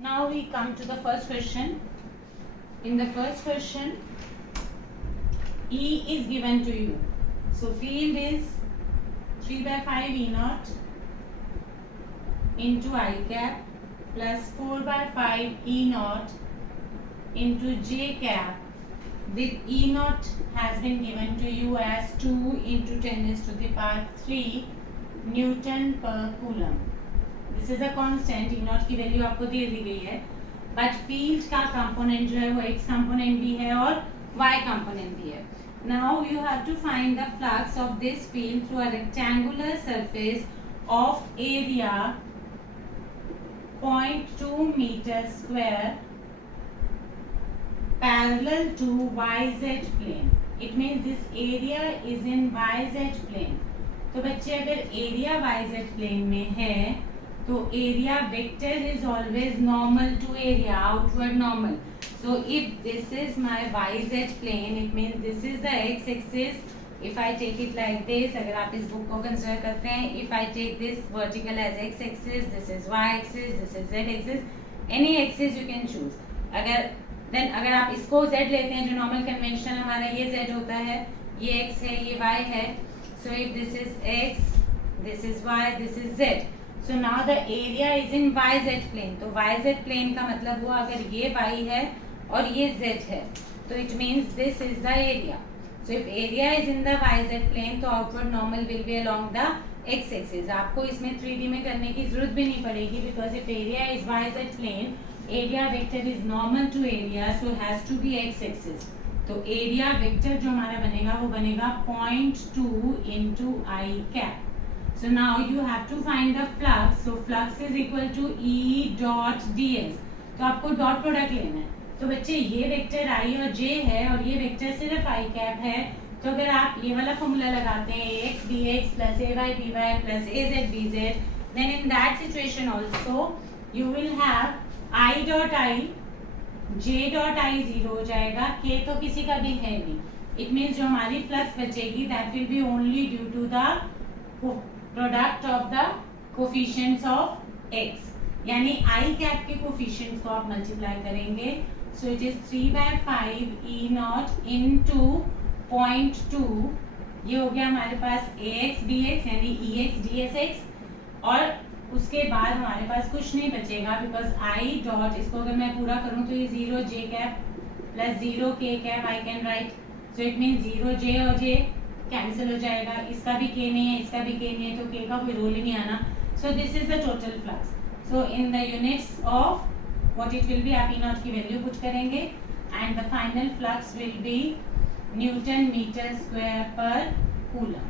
now we come to the first question. In the first question, E is given to you. So field is 3/5 E naught into I cap plus 4/5 E naught into J cap, with E naught has been given to you as 2 into 10 raised to the power 3 Newton per Coulomb. This is a constant. E naught की value आपको दे दी गई है, but field का component जो है वो x component भी है और y कंपोनेंट भी है. Now you have to find the flux of this field through a rectangular surface of area 0.2 meter square parallel to YZ plane. It means this area is in YZ plane. तो बच्चे अगर area YZ plane में है तो area vector is always normal to area, outward normal. So if this is my YZ plane, it means this is the x axis. If I take it like this, अगर आप इस book को consider करते हैं, if I take this vertical as x axis, this is y axis, this is z axis, any axis you can choose. अगर आप इसको z लेते हैं, जो नॉर्मल कन्वेंशन हमारा ये z होता है, ये x है, ये y है. सो if this is x, this is y, this is z. So now the area is in YZ plane. तो YZ plane का मतलब हुआ अगर ये y है और ये z है, तो it means this is the area. So if area is in the YZ plane, तो outward normal will be along the x axis. आपको इसमें 3D में करने की जरूरत भी नहीं पड़ेगी, because if area is YZ plane, area vector is normal to area, so has to be x axis. तो area vector जो हमारा बनेगा वो बनेगा 0.2 into I cap. So now you have to find the flux. So flux is equal to E dot ds. तो आपको dot product लेना है. तो बच्चे ये वेक्टर I और J है और ये वेक्टर सिर्फ I कैप है. तो अगर आप ये वाला फॉर्मूला लगाते हैं ax bx plus ay by plus az bz, then in that situation also you will have I dot I, J dot I 0 हो जाएगा, k तो किसी का भी है नहीं. It means जो हमारी फ्लक्स बचेगी that will be only due to the product of the coefficients of x, यानी I कैप के कोफिशिएंट्स को आप मल्टीप्लाई करेंगे. सो it is 3/5 E not into 0.2. ये हो गया हमारे पास ax bx यानी ex dsx, और उसके बाद हमारे पास कुछ नहीं बचेगा, बिकॉज I डॉट, इसको अगर मैं पूरा करूं तो ये 0 j cap plus 0 k cap I can write. So it mean 0 j और j कैंसिल हो जाएगा, इसका भी k नहीं है, इसका भी k नहीं है, तो k का कोई रोल ही नहीं आना. So this is the total flux. So in the units of what it will be, आप ई नॉट की वैल्यू पुट करेंगे and the final flux will be newton metre square per coulomb.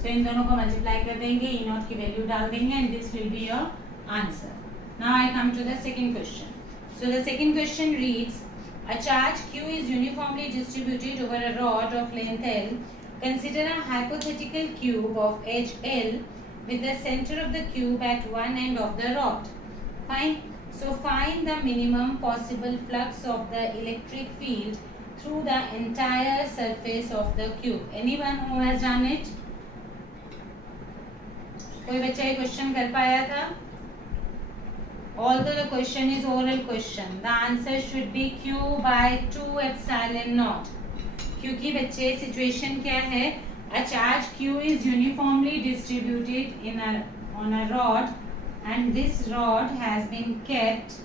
So इन दोनों को multiply कर देंगे, ई naught की value डाल देंगे and this will be your answer. Now I come to the second question. So the second question reads, a charge q is uniformly distributed over a rod of length L. Consider a hypothetical cube of edge L with the center of the cube at one end of the rod. Fine. So find the minimum possible flux of the electric field through the entire surface of the cube. Anyone who has done it? कोई बच्चा ये question कर पाया था? Although the question is oral question, the answer should be q by 2 epsilon naught. क्योंकि बच्चे situation क्या है, a charge q is uniformly distributed on a rod and this rod has been kept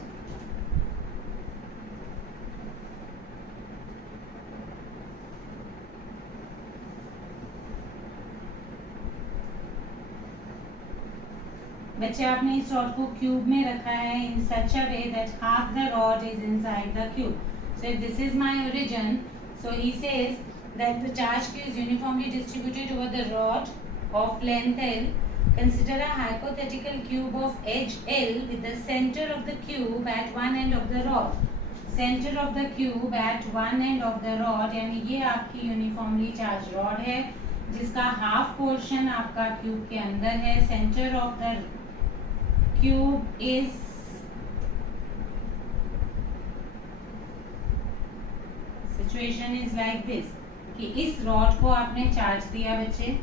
बच्चे आपने इस रॉड को cube में रखा है in such a way that half the rod is inside the cube. So if this is my origin, so he says that the charge q is uniformly distributed over the rod of length L. Consider a hypothetical cube of edge L with the center of the cube at one end of the rod. Center of the cube at one end of the rod, यानी ये आपकी uniformly charge rod है जिसका half portion आपका cube के अंदर है. Centre of the cube is situation is like this कि इस रॉड को आपने चार्ज दिया बच्चे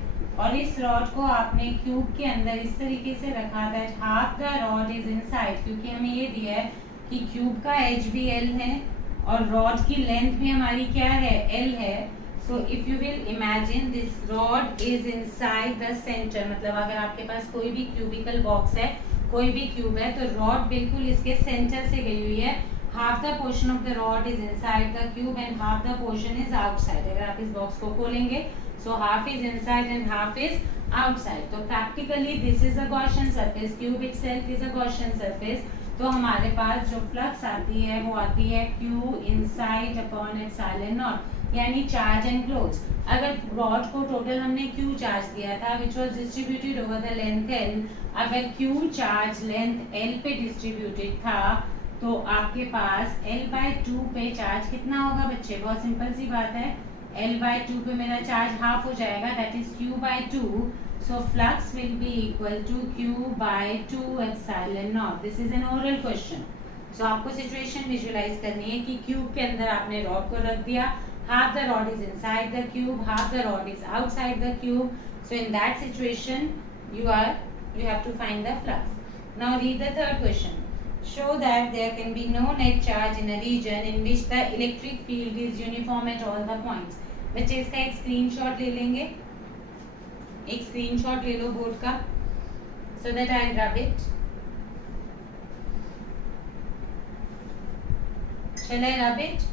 और इस रॉड को आपने क्यूब के अंदर इस तरीके से रखा that half the rod is inside, क्योंकि हमें ये दिया है कि क्यूब का एज भी एल है और रॉड की लेंथ भी हमारी क्या है, एल है. So if you will imagine this rod is inside the centre, मतलब अगर आपके पास कोई भी क्यूबिकल बॉक्स है, कोई भी क्यूब है, तो रॉड बिल्कुल इसके सेंटर से गई हुई है. Half the portion of the rod is inside the cube and half the portion is outside. अगर आप इस बॉक्स को खोलेंगे so half is inside and half is outside. तो practically this is a Gaussian surface, cube itself is a Gaussian surface. तो हमारे पास जो flux आती है वो आती है Q inside upon epsilon naught, यानी चार्ज एनक्लोज. अगर रॉड को टोटल हमने Q चार्ज दिया था which was distributed over the length L, अगर Q चार्ज लेंथ L पे डिस्ट्रीब्यूटेड था तो आपके पास L/2 पे चार्ज कितना होगा बच्चे? बहुत सिंपल सी बात है, L/2 पे मेरा चार्ज हाफ हो जाएगा, that is Q/2. So flux will be equal to Q/2 epsilon naught. This is an oral question. सो आपको सिचुएशन विजुअलाइज करनी है कि क्यूब के अंदर आपने रॉड को रख दिया, half the rod is inside the cube, half the rod is outside the cube. So in that situation you have to find the flux. Now read the third question. Show that there can be no net charge in a region in which the electric field is uniform at all the points. बच्चे इसका एक screenshot ले लेंगे, एक screenshot ले लो board का, so that I'll rub it. Shall I rub it?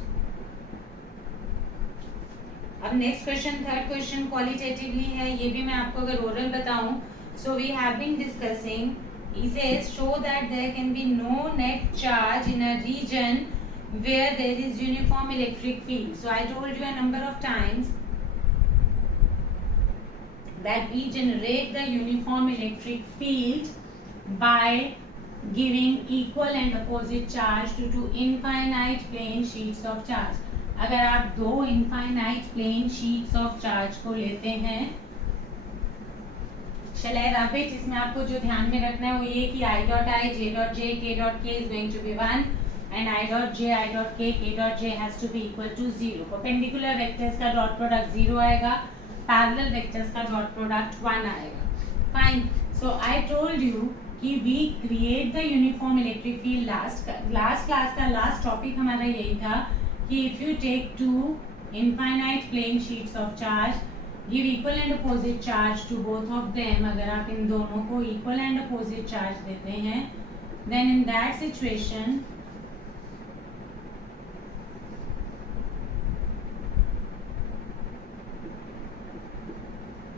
अब next question, third question qualitatively है, ये भी मैं आपको अगर ओरल बताऊं. So we have been discussing. He says show that there can be no net charge in a region where there is uniform electric field. So I told you a number of times that we generate the uniform electric field by giving equal and opposite charge to two infinite plane sheets of charge. अगर आप दो infinite plane sheets of charge को लेते हैं, Shall I rub it? इसमें आपको जो ध्यान में रखना है वो ये कि I dot I, J dot J, K dot K is going to be 1 and I dot J, I dot K, K dot J has to be equal to 0. Perpendicular vectors का dot product 0 आएगा, parallel vectors का dot product 1 आएगा. Fine. So I told you कि we create the uniform electric field. last class का last topic हमारा यही था कि if you take two infinite plane sheets of charge, give equal and opposite charge to both of them. अगर आप इन दोनों को equal and opposite charge देते हैं, then in that situation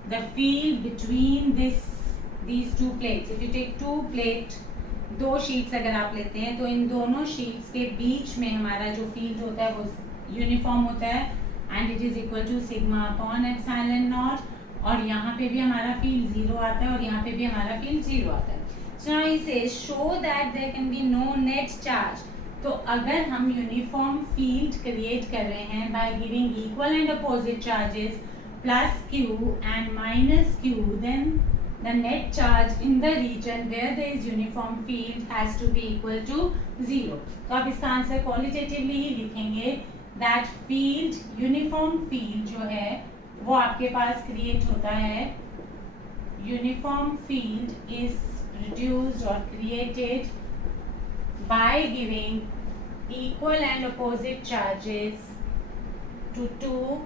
the field between these two plates, if you take two plate, दो sheets अगर आप लेते हैं तो इन दोनों शीट्स के बीच में हमारा जो फील्ड होता है वो यूनिफॉर्म होता है and it is equal to sigma upon epsilon naught. और यहाँ पे भी हमारा फील्ड 0 आता है और यहाँ पे भी हमारा फील्ड 0 आता है. So now he says show that there can be no net charge. तो अगर हम यूनिफॉर्म फील्ड क्रिएट कर रहे हैं by giving equal and opposite charges plus q and minus q, then the net charge in the region where there is uniform field has to be equal to 0. तो आप इसका answer qualitatively ही लिखेंगे that field, uniform field जो है वो आपके पास create होता है. Uniform field is produced or created by giving equal and opposite charges to two.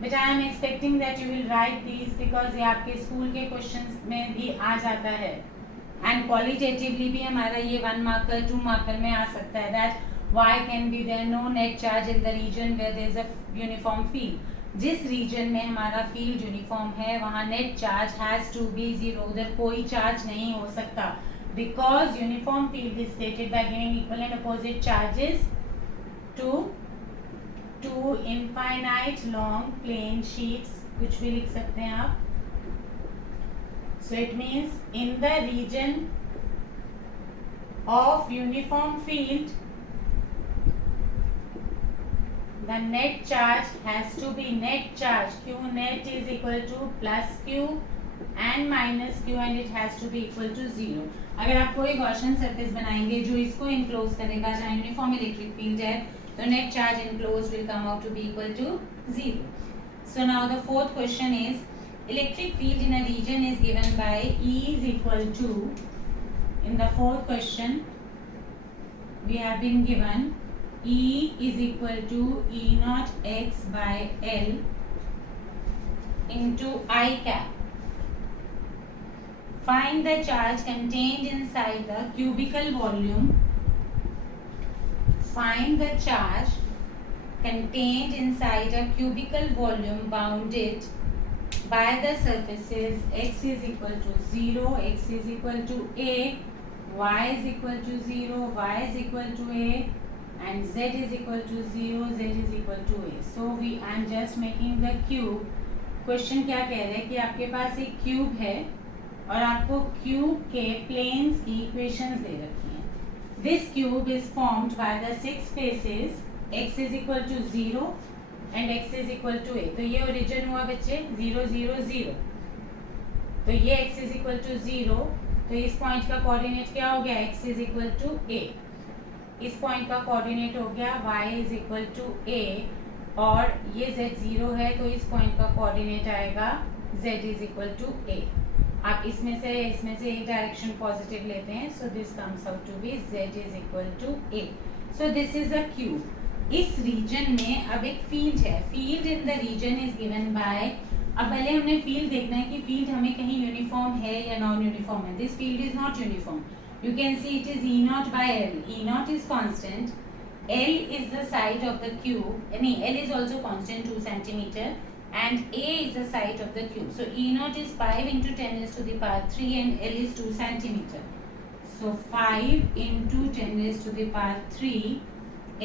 बेटा I am expecting that you will write this because ये आपके स्कूल के क्वेश्चंस में भी आ जाता है एंड क्वालिटेटिवली भी हमारा ये 1 मार्कर 2 मार्कर में आ सकता है. That why can be there no net charge in the region where there is a uniform field. जिस रीजन में हमारा फील्ड यूनिफॉर्म है वहाँ net charge has to be 0, उधर कोई चार्ज नहीं हो सकता because uniform field is stated by giving equal and opposite charges to two infinite long plane sheets, कुछ भी लिख सकते हैं आप. So it means in the region of uniform field the net charge has to be net charge q net is equal to plus q and minus q and it has to be equal to 0. अगर आप कोई Gaussian surface बनाएंगे जो इसको enclose करेगा जहाँ uniform electric field है तो net charge enclosed will come out to be equal to 0. So now the fourth question is electric field in a region is given by E is equal to, in the fourth question we have been given E is equal to E naught x by L into I cap. Find the charge contained inside the cubical volume. Find the charge contained inside a cubical volume bounded by the surfaces x is equal to 0, x is equal to a, y is equal to 0, y is equal to a, and z is equal to 0, z is equal to a. So I am just making the cube. Question क्या कह रहा है कि आपके पास एक cube है और आपको क्यूब के प्लेन्स की इक्वेशंस दे रखी हैं. This cube is formed by the 6 faces x is equal to 0 and x is equal to a. तो ये ओरिजिन हुआ बच्चे 0 0 0. तो ये x is equal to 0, तो इस पॉइंट का कोऑर्डिनेट क्या हो गया, x is equal to a. इस पॉइंट का कोऑर्डिनेट हो गया y is equal to a, और ये z 0 है तो इस पॉइंट का कोऑर्डिनेट आएगा z is equal to a. आप इसमें से एक डायरेक्शन पॉजिटिव लेते हैं, so this comes out to be z is equal to a. So this is a cube. इस रीजन में अब एक फील्ड है. Field in the region is given by, अब पहले हमने फील्ड देखना है कि फील्ड हमें कहीं यूनिफॉर्म है या नॉन यूनिफॉर्म है. This field is not uniform. You can see it is E naught by L. E naught is constant, L is the side of the cube, नहीं L is also constant 2 centimetre and a is the side of the cube. So E naught is 5 into 10 raised to the power 3 and L is 2 centimeter. So 5 into 10 raised to the power 3,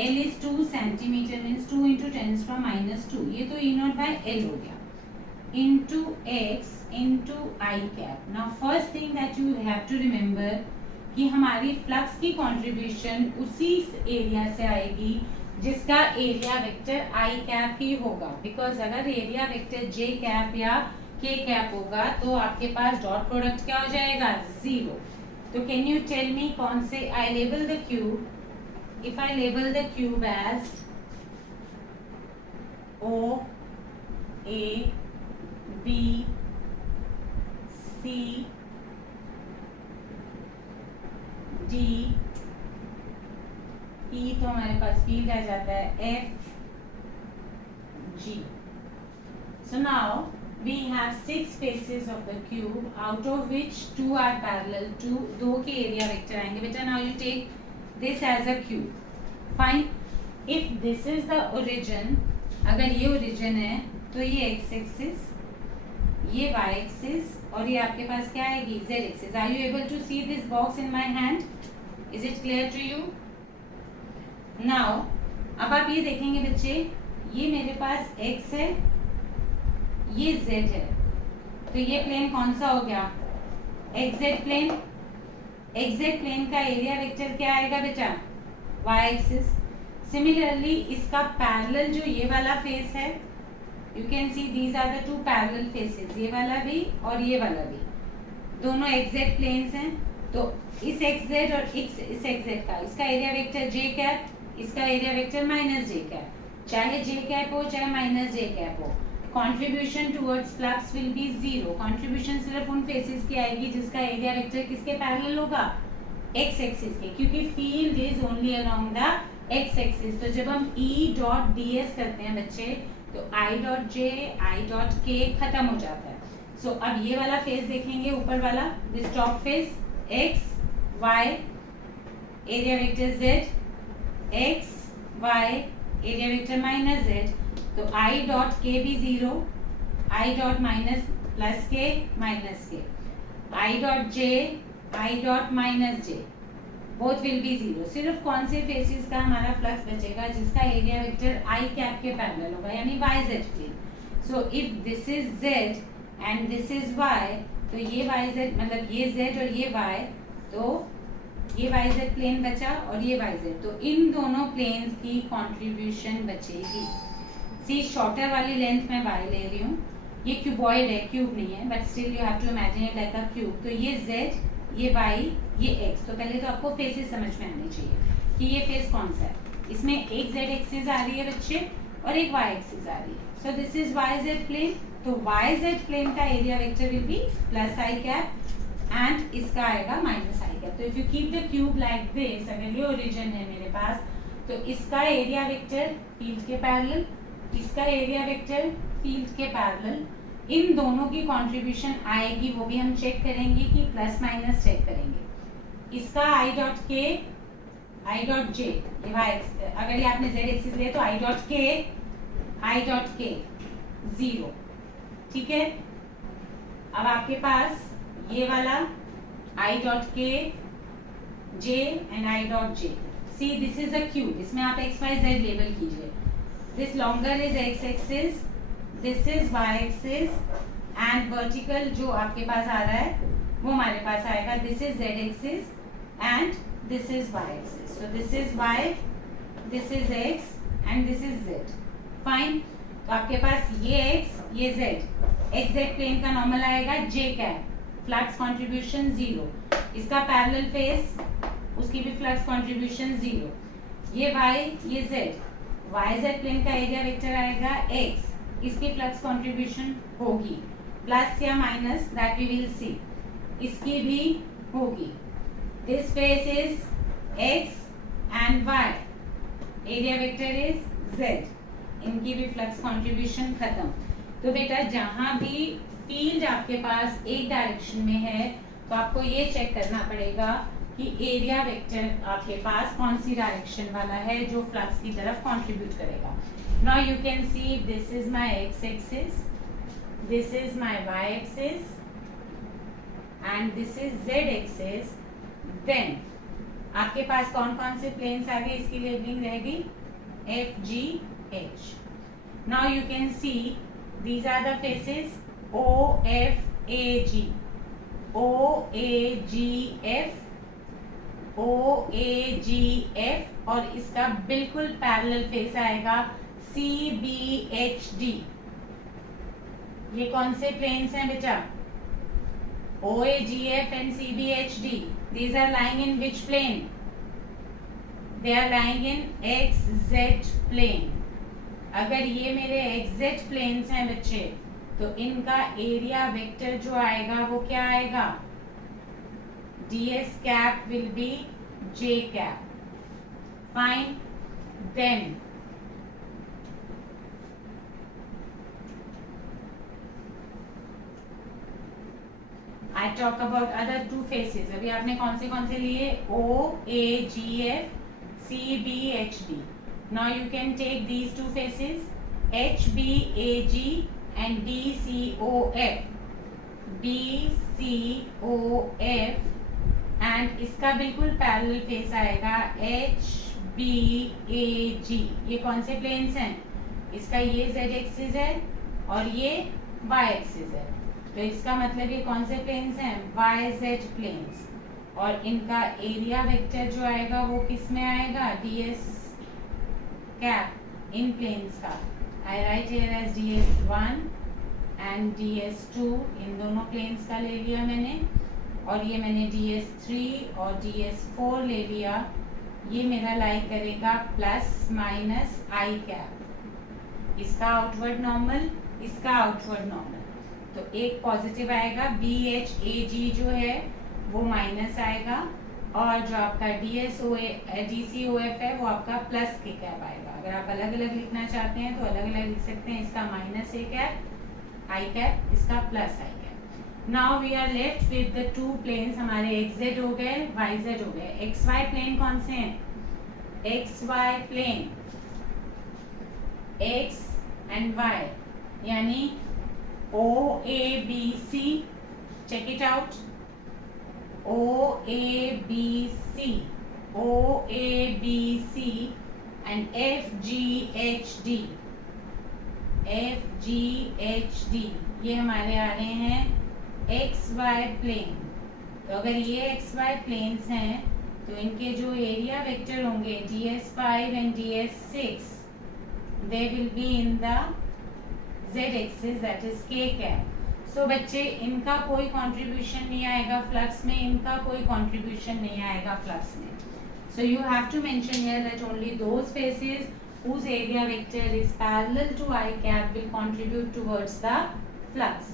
L is 2 centimeter means 2 into 10 is from minus 2. ये तो E naught by L हो गया. Into x into I cap. Now first thing that you have to remember कि हमारी flux की contribution उसी area से आएगी जिसका एरिया वेक्टर आई कैप ही होगा. बिकॉज अगर एरिया वेक्टर जे कैप या के कैप होगा तो आपके पास डॉट प्रोडक्ट क्या हो जाएगा, 0. तो कैन यू टेल मी कौन से, I label the cube. If I label the cube as O A B C D E, तो हमारे पास फील्ड आ जाता है F G. So now we have 6 faces of the cube out of which 2 are parallel to. 2 के area vector आएंगे बेटा. Now you take this as a cube. Fine. If this is the origin, अगर ये origin है तो ये x axis, ये Y axis, और ये आपके पास क्या आएगी, Z axis. Are you able to see this box in my hand? Is it clear to you? Now अब आप ये देखेंगे बच्चे, ये मेरे पास x है, ये z है, तो ये प्लेन कौन सा हो गया, xz प्लेन. xz प्लेन का एरिया वेक्टर क्या आएगा बेटा, y एक्सिस. सिमिलरली इसका पैरेलल जो ये वाला फेस है, you can see these are the 2 parallel faces, ये वाला भी और ये वाला भी, दोनों xz प्लेन्स हैं. तो इस xz और इस xz का, इसका एरिया वेक्टर j कैप, इसका एरिया वेक्टर माइनस जे कैप. चाहे जे कैप हो चाहे माइनस जे कैप हो, contribution towards flux will be 0. Contribution सिर्फ उन फेसेस की आएगी जिसका एरिया वेक्टर किसके पैरेलल होगा, एक्स एक्सिस के, क्योंकि field is only along the x axis. तो जब हम ई डॉट डी एस करते हैं बच्चे, तो आई डॉट जे, आई डॉट के खत्म हो जाता है. सो अब ये वाला फेस देखेंगे, ऊपर वाला, this top face X Y, area vector Z, x y, area vector minus z. तो i डॉट k भी 0, i dot minus plus k minus k, i dot j, i dot minus j, both will be 0. सिर्फ कौन से faces का हमारा flux बचेगा, जिसका area vector i cap के पैरेलल होगा, यानी yz plane. So if this is z and this is y, तो ये yz मतलब ये z और ये y, तो ये yz प्लेन बचा और ये yz, तो इन दोनों प्लेन्स की कंट्रीब्यूशन बचेगी. सी शॉर्टर वाली लेंथ में y ले रही हूँ, ये क्यूबॉइड है, क्यूब नहीं है, but still you have to imagine it like a cube. तो ये z, ये y, ये x. तो पहले तो आपको फेसेस समझ में आने चाहिए कि ये फेस कौन सा है. इसमें एक z एक्सिस आ रही है बच्चे और एक y एक्सिस आ रही है. So this is yz plane तो वाई जेड प्लेन का area vector will be plus i cap and इसका आएगा माइनस आई कैप। तो if you keep the cube like this, अगर ये ओरिजिन है मेरे पास, तो इसका एरिया वेक्टर फील्ड के पैरेलल, इसका एरिया वेक्टर फील्ड के पैरेलल, इन दोनों की कंट्रीब्यूशन आएगी, वो भी हम चेक करेंगे कि प्लस माइनस चेक करेंगे। इसका आई डॉट के, आई डॉट जे, अगर ये आपने जेड एक्सिस ले तो आई डॉट के 0, ठीक है। अब आपके पास ये वाला i dot k j and i dot j, see this is a cube, इसमें आप एक्स वाई जेड लेबल कीजिए। This longer is X axis, this is Y axis and vertical जो आपके पास आ रहा है वो हमारे पास आएगा, this is Z axis and this is y axis. So this is y, this is x and this is z. Fine. तो आपके पास ये x, ये z, x z प्लेन का नॉर्मल आएगा j कैप, फ्लक्स कंट्रीब्यूशन 0, इसका parallel face, उसकी भी flux contribution 0, ये y, ये z, y z प्लेन का एरिया वेक्टर आएगा x, इसकी फ्लक्स कंट्रीब्यूशन होगी प्लस या minus, that we will see, इसकी भी होगी। This face is x and y. Area vector is z. इनकी भी फ्लक्स कंट्रीब्यूशन खत्म। तो बेटा जहां भी फील्ड आपके पास एक डायरेक्शन में है तो आपको ये चेक करना पड़ेगा कि एरिया वेक्टर आपके पास कौन सी डायरेक्शन वाला है जो फ्लक्स की तरफ कंट्रीब्यूट करेगा। Now you can see this is my x axis, this is my y axis and this is z axis। Then आपके पास कौन कौन से प्लेन्स आ गए, इसकी लेबलिंग रहेगी F G H. Now you can see these are the faces O F A G, O A G F, O A G F, और इसका बिल्कुल पैरेलल फेस आएगा सी बी एच डी। ये कौन से प्लेन्स हैं बेटा? OAGF and CBHD. These are lying in which plane? They are lying in XZ plane. अगर ये मेरे XZ planes हैं बच्चे, तो इनका एरिया वेक्टर जो आएगा वो क्या आएगा? DS cap will be J cap. Fine. Then I talk about other two faces. अभी आपने कौन से लिए? OAGF, CBHD. Now you can take these two faces, HBAG and DCOF. DCOF and इसका बिल्कुल पैरेलल फेस आएगा HBAG। ये कौन से प्लेन्स हैं? इसका ये Z एक्सिस है और ये Y एक्सिस है, तो इसका मतलब ये कौन से प्लेन्स हैं? YZ planes. और इनका एरिया वेक्टर जो आएगा वो किस में आएगा? DS कैप इन प्लेन्स का। I write here as DS1 and DS2, इन दोनों प्लेन्स का ले लिया मैंने, और ये मैंने DS3 और DS4 ले लिया। ये मेरा लाइक करेगा प्लस माइनस आई कैप, इसका आउटवर्ड नॉर्मल, इसका आउटवर्ड नॉर्मल। तो एक पॉजिटिव आएगा, BHAG जो है वो माइनस आएगा, और जो आपका DCOF है वो आपका प्लस के कैप आएगा। अगर आप अलग अलग लिखना चाहते हैं तो अलग अलग लिख सकते हैं, इसका minus A cap i cap, इसका plus i cap. Now we are left with the two planes, हमारे XZ हो गए, YZ हो गए। XY प्लेन कौन से हैं? XY plane X and Y, यानी OABC, check it out, OABC, OABC and FGHD, FGHD, ये हमारे आ रहे हैं XY प्लेन। तो अगर ये XY प्लेन्स हैं तो इनके जो एरिया वेक्टर होंगे DS5 and DS6, they will be in the Z axis, that is K cap. So बच्चे इनका कोई कंट्रीब्यूशन नहीं आएगा फ्लक्स में, इनका कोई कंट्रीब्यूशन नहीं आएगा फ्लक्स में। So you have to mention here that only those faces whose area vector is parallel to I cap will contribute towards the flux.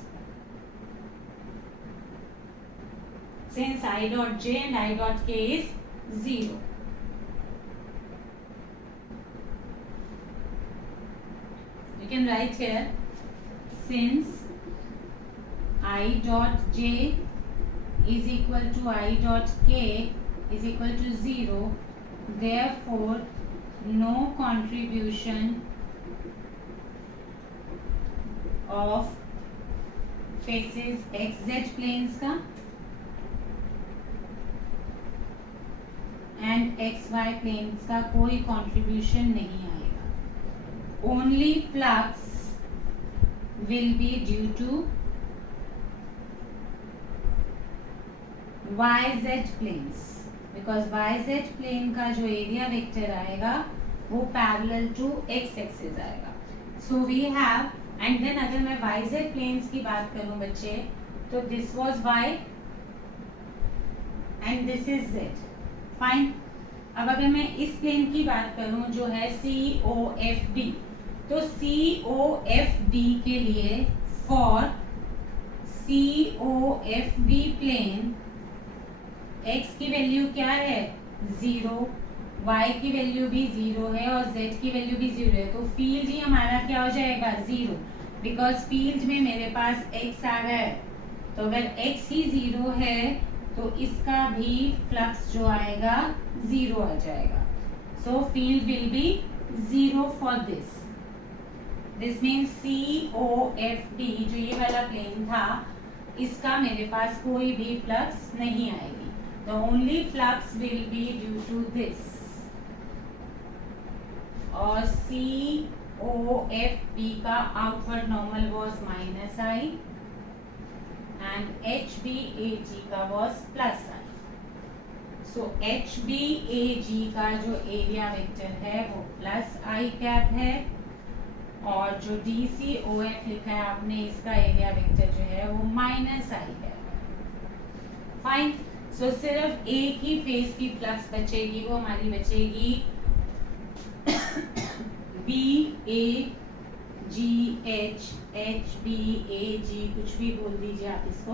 Since I dot j and I dot k is 0. You can write here, since I dot j is equal to I dot k is equal to 0, therefore no contribution of faces xz planes का and xy planes का कोई contribution नहीं आएगा. Only flux will be due to yz planes, because yz plane का जो area vector आएगा वो parallel to x axis आएगा. So we have, and then अगर मैं yz planes की बात करूं बच्चे, तो this was y and this is z. Fine. अब अगर मैं इस प्लेन की बात करूं जो है COFD, तो COFD के लिए फॉर COFD प्लेन x की वैल्यू क्या है 0, y की वैल्यू भी 0 है और z की वैल्यू भी 0 है. तो फील्ड ही हमारा क्या हो जाएगा 0, बिकॉज फील्ड में मेरे पास x आ रहा है. तो अगर x ही 0 है तो इसका भी फ्लक्स जो आएगा 0 आ जाएगा. सो field will be 0 for this. This means COFD जो ये वाला प्लेन था इसका मेरे पास कोई भी फ्लक्स नहीं आएगी. The only flux will be due to this. और COFB का outward normal was -i and HBAG का was +i. So HBAG का जो एरिया वेक्टर है वो +i कैप है और जो DCOF लिखा है आपने इसका एरिया वेक्टर जो है वो -i कैप है. फाइन. सो सिर्फ एक ही फेस की फ्लक्स बचेगी, वो हमारी बचेगी BAGH HBAG, कुछ भी बोल दीजिए आप इसको,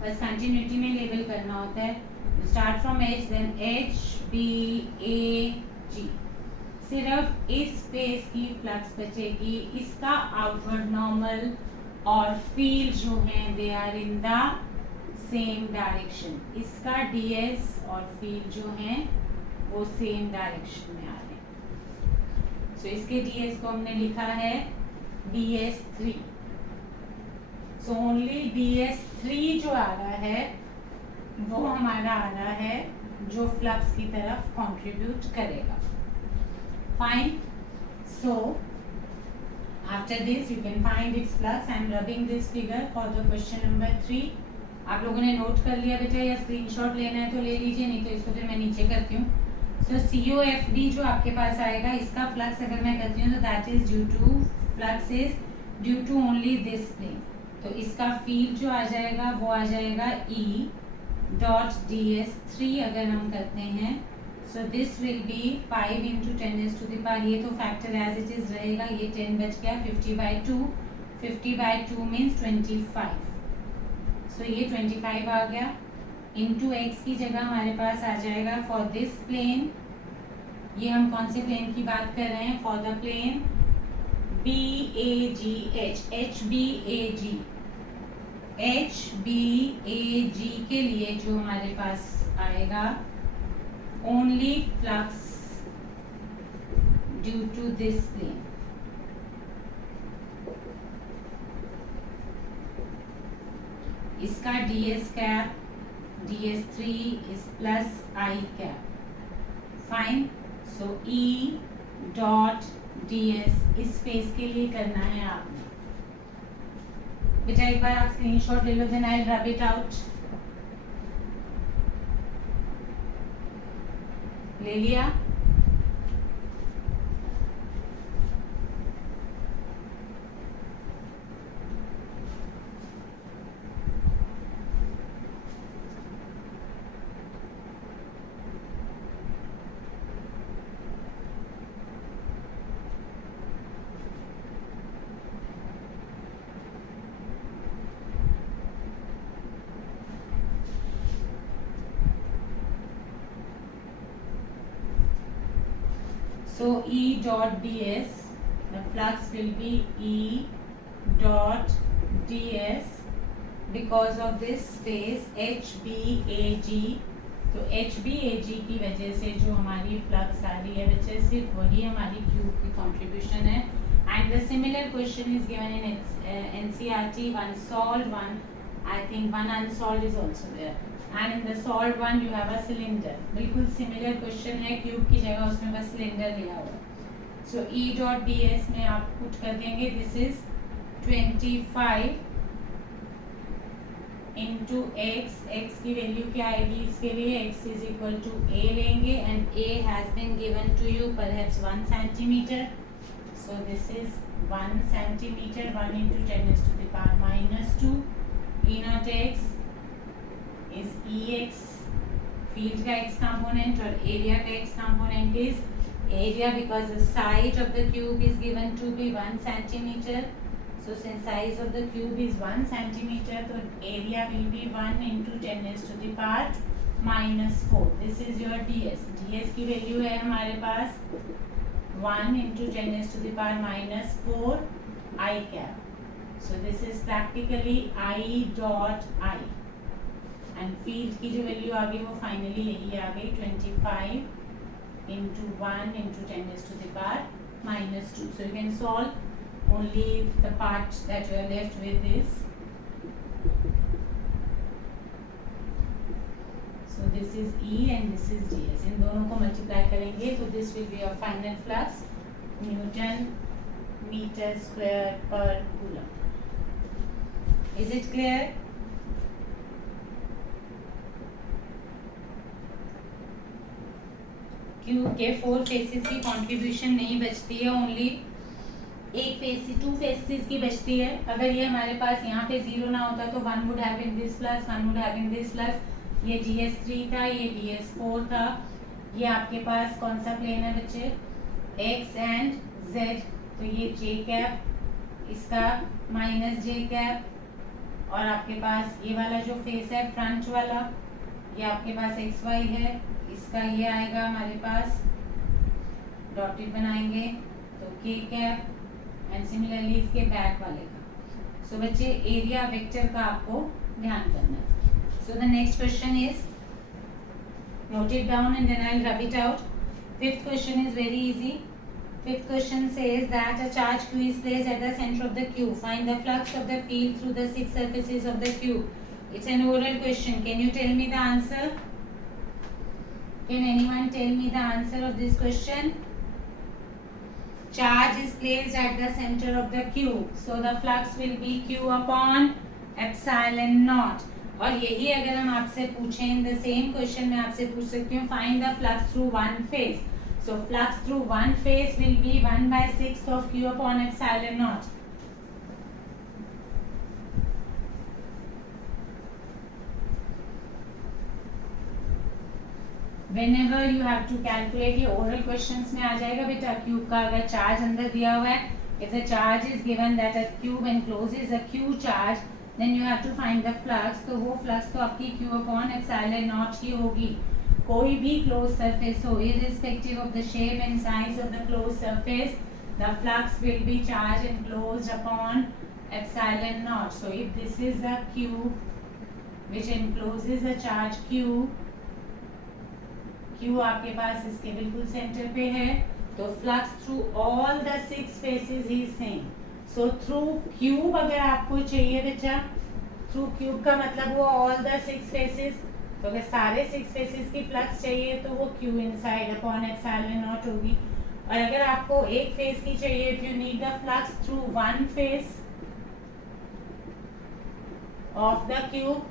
बस कंटिन्यूटी में लेबल करना होता है. Start from H then HBAG. सिर्फ इस फेस की फ्लक्स बचेगी. इसका आउटवर्ड नॉर्मल और फील्ड जो है they are in the same direction. इसका DS और फील्ड जो है वो सेम डायरेक्शन में आ रहे हैं. सो इसके DS को हमने लिखा है DS3. सो ओनली DS3 जो आ रहा है वो हमारा आ रहा है जो फ्लक्स की तरफ कंट्रीब्यूट करेगा. Fine. So after this you can find its flux. I am rubbing this figure for the question number 3. आप लोगों ने नोट कर लिया बेटा, या स्क्रीनशॉट लेना है तो ले लीजिए, नहीं तो इसको फिर मैं नीचे करती हूँ. सो COFD जो आपके पास आएगा इसका फ्लक्स अगर मैं करती हूँ तो that is due to flux is due to only this plane. तो इसका फील्ड जो आ जाएगा वो आ जाएगा E डॉट DS3 अगर हम करते हैं. So this will B 5 × 10⁻². ये तो फैक्टर एज इट इज रहेगा. ये 10 बच गया. 50/2. 50/2 मीन्स 25. सो ये 25 आ गया. इंटू एक्स की जगह हमारे पास आ जाएगा फॉर दिस प्लेन. ये हम कौन से प्लेन की बात कर रहे हैं? For the plane BAGH HBAG. HBAG के लिए जो हमारे पास आएगा only flux due to this plane. इसका DS cap DS3 is +i cap. Fine. So E dot DS इस फेस के लिए करना है आपने. बेटा एक बार आप स्क्रीनशॉट ले लो, then I will rub it out. ले लिया? So E dot ds, the flux will be E dot ds because of this space HBAG. तो HBAG की वजह से जो हमारी फ्लक्स आ रही है बच्चे सिर्फ वही हमारी क्यूब की कंट्रीब्यूशन है. And the similar question is given in NCERT. One solved, one I think one unsolved is also there. And in the solved one you have a cylinder. बिल्कुल similar question है, cube की जगह उसमें बस cylinder लिया हुआ. So E dot ds में आप पुट कर देंगे. This is 25 into x. x की वैल्यू क्या आएगी इसके लिए? x is equal to a लेंगे and a has been given to you perhaps 1 centimeter. So this is 1 centimeter. 1 into 10 raised to the power minus 2. E naught x is ex, field का x component, और area का x component is area because the side of the cube is given to be 1 centimeter. So since size of the cube is 1 centimeter, so area will be 1 into 10 raised to the power minus 4. This is your ds. ds की value है हमारे पास 1 into 10 raised to the power minus 4 I cap. So this is practically I dot I. And field की जो value आ गई वो finally यही आ गई 25 into 1 into 10 raised to the power minus 2. So you can solve only the part that you are left with is. So this is E and this is ds. इन दोनों को multiply करेंगे तो this will be your final flux Newton meter square per coulomb. Is it clear? Cube के 4 faces की contribution नहीं बचती है, only एक फेस 2 फेसेस की बचती है. अगर ये हमारे पास यहाँ पे 0 ना होता तो 1 would have been this plus 1 would have been this plus. ये ds3 था, ये ds4 था. ये आपके पास कौन सा प्लेन है बच्चे? x and z. तो ये j कैप, इसका माइनस j कैप, और आपके पास ये वाला जो फेस है फ्रंट वाला ये आपके पास xy है. इसका ये आएगा हमारे पास डॉटेड बनाएंगे तो k कैप एंड सिमिलरली इसके बैक वाले का. सो बच्चे एरिया वेक्टर का आपको ध्यान करना है. So the next question is note it down and then I'll rub it out. Fifth question is very easy. Fifth question says that a charge q is placed at the center of the cube. Find the flux of the field through the 6 surfaces of the cube. It's an oral question. Can you tell me the answer? Can anyone tell me the answer of this question? Charge is placed at the center of the cube, so the flux will be q upon epsilon naught. और यही अगर हम आपसे पूछें इन the same question में आपसे पूछ सकती हूँ find the flux through one face. So flux through one face will be 1/6 of q upon epsilon naught. Whenever you have to calculate, ये oral questions में आ जाएगा बेटा. क्यूब का अगर चार्ज अंदर दिया हुआ है, if the charge is given that a cube encloses a q charge, then you have to find the flux. तो वो flux तो आपकी q upon epsilon naught ही होगी. कोई भी closed surface हो, irrespective of the shape and size of the closed surface, the flux will be charge enclosed upon epsilon naught. So if this is a cube which encloses a charge q, Q आपके पास इसके बिल्कुल centre पे है, तो flux through all the 6 faces he same. So through cube अगर आपको चाहिए बच्चा, थ्रू क्यूब का मतलब वो ऑल द 6 फेसेस. तो अगर सारे 6 फेसेस की फ्लक्स चाहिए तो वो Q inside upon epsilon not होगी. और अगर आपको एक फेस की चाहिए, if you need the flux through one face of the cube,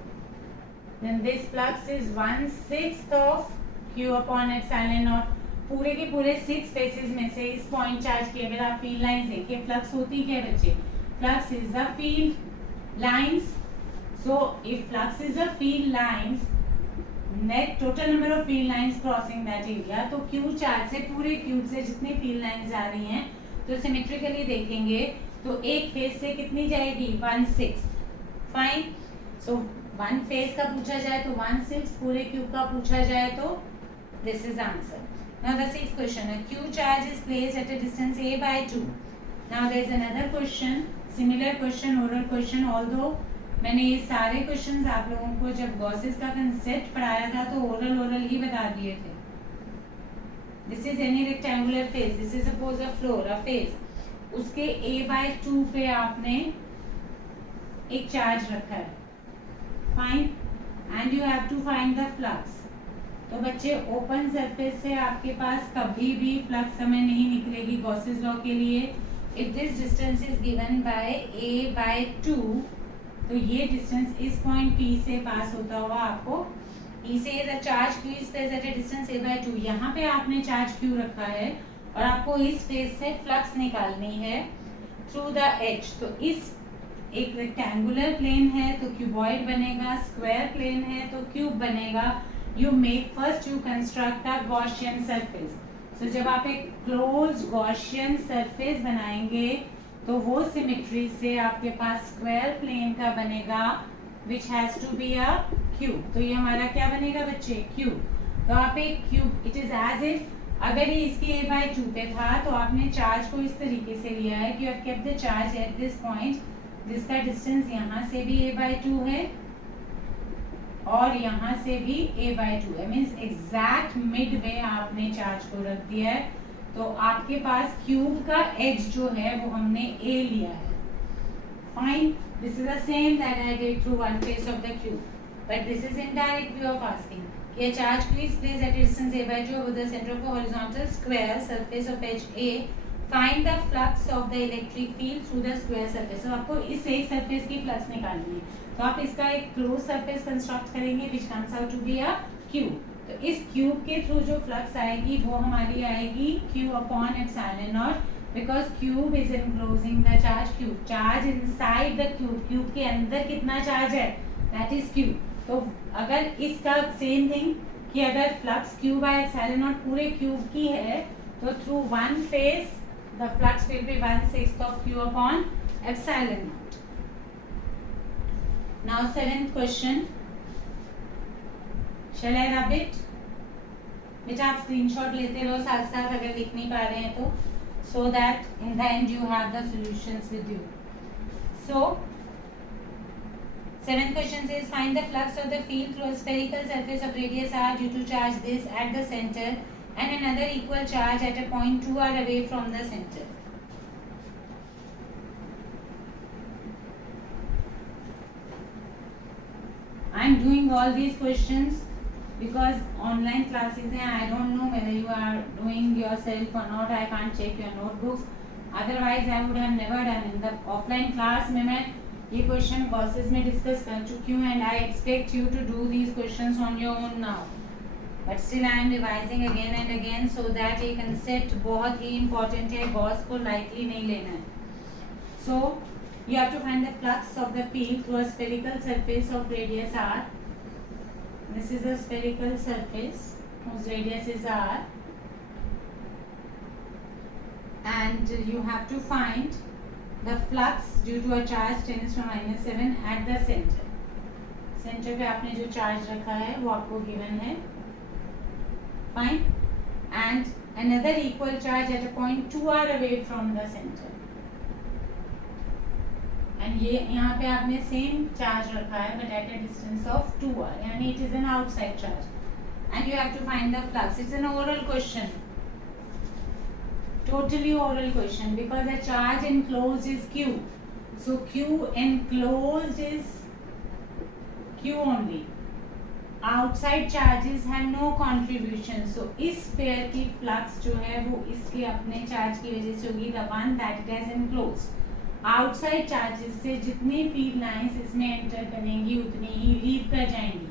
then this flux is 1/6 of q upon epsilon not. पूरे के पूरे 6 फेसेस में से इस पॉइंट चार्ज की अगर आप फील्ड लाइंस देखिए, फ्लक्स होती क्या बच्चे? Flux is the field lines. So if flux is the field lines, net total number of field lines crossing that area. तो q चार्ज से पूरे क्यूब से जितनी फील्ड लाइंस जा रही हैं तो सिमेट्रिकली देखेंगे तो एक फेस से कितनी जाएगी? 1/6. फाइन. सो वन फेस का पूछा जाए तो 1/6, पूरे क्यूब का पूछा जाए तो this is answer. Now the sixth question, a q charge is placed at a distance a by 2. Now there is another question, similar question, oral question, although मैंने ये सारे क्वेश्चंस आप लोगों को जब गॉसेस का कंसेप्ट पढ़ाया था तो ओरल ही बता दिए थे. This is any rectangular face, this is suppose a floor, a face, उसके a/2 पे आपने एक चार्ज रखा है, fine, and you have to find the flux. तो बच्चे ओपन सरफेस से आपके पास कभी भी फ्लक्स हमें नहीं निकलेगी गॉसेस लॉ के लिए. If this distance is given bye a/2, तो ये डिस्टेंस इस पॉइंट P से पास होता हुआ आपको E से the charge Q is placed at a distance a/2. यहाँ पे आपने चार्ज Q रखा है और आपको इस फेस से फ्लक्स निकालनी है थ्रू द एज. तो इस एक रेक्टेंगुलर प्लेन है तो क्यूबॉइड बनेगा, स्क्वायर प्लेन है तो क्यूब बनेगा. You make first you construct a Gaussian surface. So जब आप एक क्लोज गॉसियन सरफेस बनाएंगे तो वो सिमेट्री से आपके पास स्क्वायर प्लेन का बनेगा which has to be a cube. तो ये हमारा क्या बनेगा बच्चे, क्यूब. तो आप एक cube, it is as if अगर ये इसके a/2 पे था तो आपने चार्ज को इस तरीके से लिया है कि you have kept the charge at this point, जिसका डिस्टेंस यहाँ से भी a/2 है और यहाँ से भी a/2 है, मीन्स एग्जैक्ट मिड वे आपने चार्ज को रख दिया है. तो आपके पास क्यूब का एज जो है वो हमने a लिया है, fine. This is the same that I did through one face of the cube, but this is indirect way of asking कि a charge q is placed at a distance a/2 over the center of a horizontal square surface of edge a. Find the flux of the electric field through the square surface. तो आपको इस एक surface की flux निकालनी है. तो आप इसका एक क्लोज सरफेस कंस्ट्रक्ट करेंगे which comes out to be a cube. तो इस क्यूब के थ्रू जो फ्लक्स आएगी वो हमारी आएगी q upon epsilon not, because cube is enclosing the charge. Cube charge inside the cube, cube के अंदर कितना चार्ज है, दैट इज क्यूब. तो अगर इसका सेम थिंग कि अगर flux q by epsilon not पूरे क्यूब की है तो through one face the flux will be 1/6 of q upon epsilon naught. Now seventh question, shall I rub it? बेटा आप स्क्रीनशॉट लेते रहो साथ साथ अगर लिख नहीं पा रहे हैं तो, so that in the end you have the solutions with you. So seventh question says find the flux of the field through a spherical surface of radius r due to charge this at the center and another equal charge at a point 2r away from the center. I am doing all these questions because online classes हैं. I don't know whether you are doing yourself or not. I can't check your notebooks. Otherwise I would have never done. In the offline class में मैं ये question courses में discuss कर चुकी हूँ and I expect you to do these questions on your own now. But still I am revising again and again so that ये concept बहुत ही important है, गॉस को lightly नहीं लेना है. So you have to find the flux of the field through a spherical surface of radius r. This is a spherical surface whose radius is r, and you have to find the flux due to a charge 10⁻⁷ at the center. Center पे आपने जो charge रखा है वो आपको given है, fine, and another equal charge at a point 2r away from the center. And ये यहाँ पे आपने सेम चार्ज रखा है but at a distance of 2r, यानी it is an outside charge, and you have to find the flux. It's an oral question, totally oral question, because the charge enclosed is q, so q enclosed is q only. Outside charges have no contribution, so इस pair की flux जो है वो इसके अपने charge की वजह से होगी, the one that it has enclosed. Outside charges से जितनी फील्ड लाइंस इसमें एंटर करेंगी उतनी ही लीव कर जाएंगी.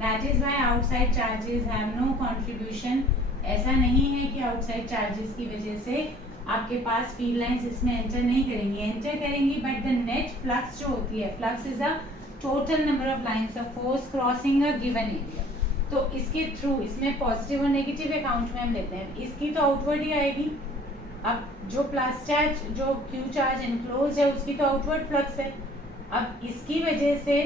That is why outside charges have no contribution. ऐसा नहीं है कि आउटसाइड चार्जेस की वजह से आपके पास फील्ड लाइंस इसमें एंटर नहीं करेंगी, एंटर करेंगी, बट द नेट फ्लक्स जो होती है, flux is a total number of lines of force crossing a given area. तो इसके थ्रू इसमें पॉजिटिव और नेगेटिव अकाउंट में हम लेते हैं. इसकी तो आउटवर्ड ही आएगी. अब जो प्लस चार्ज, जो क्यू चार्ज एनक्लोज है, उसकी तो आउटवर्ड फ्लक्स है. अब इसकी वजह से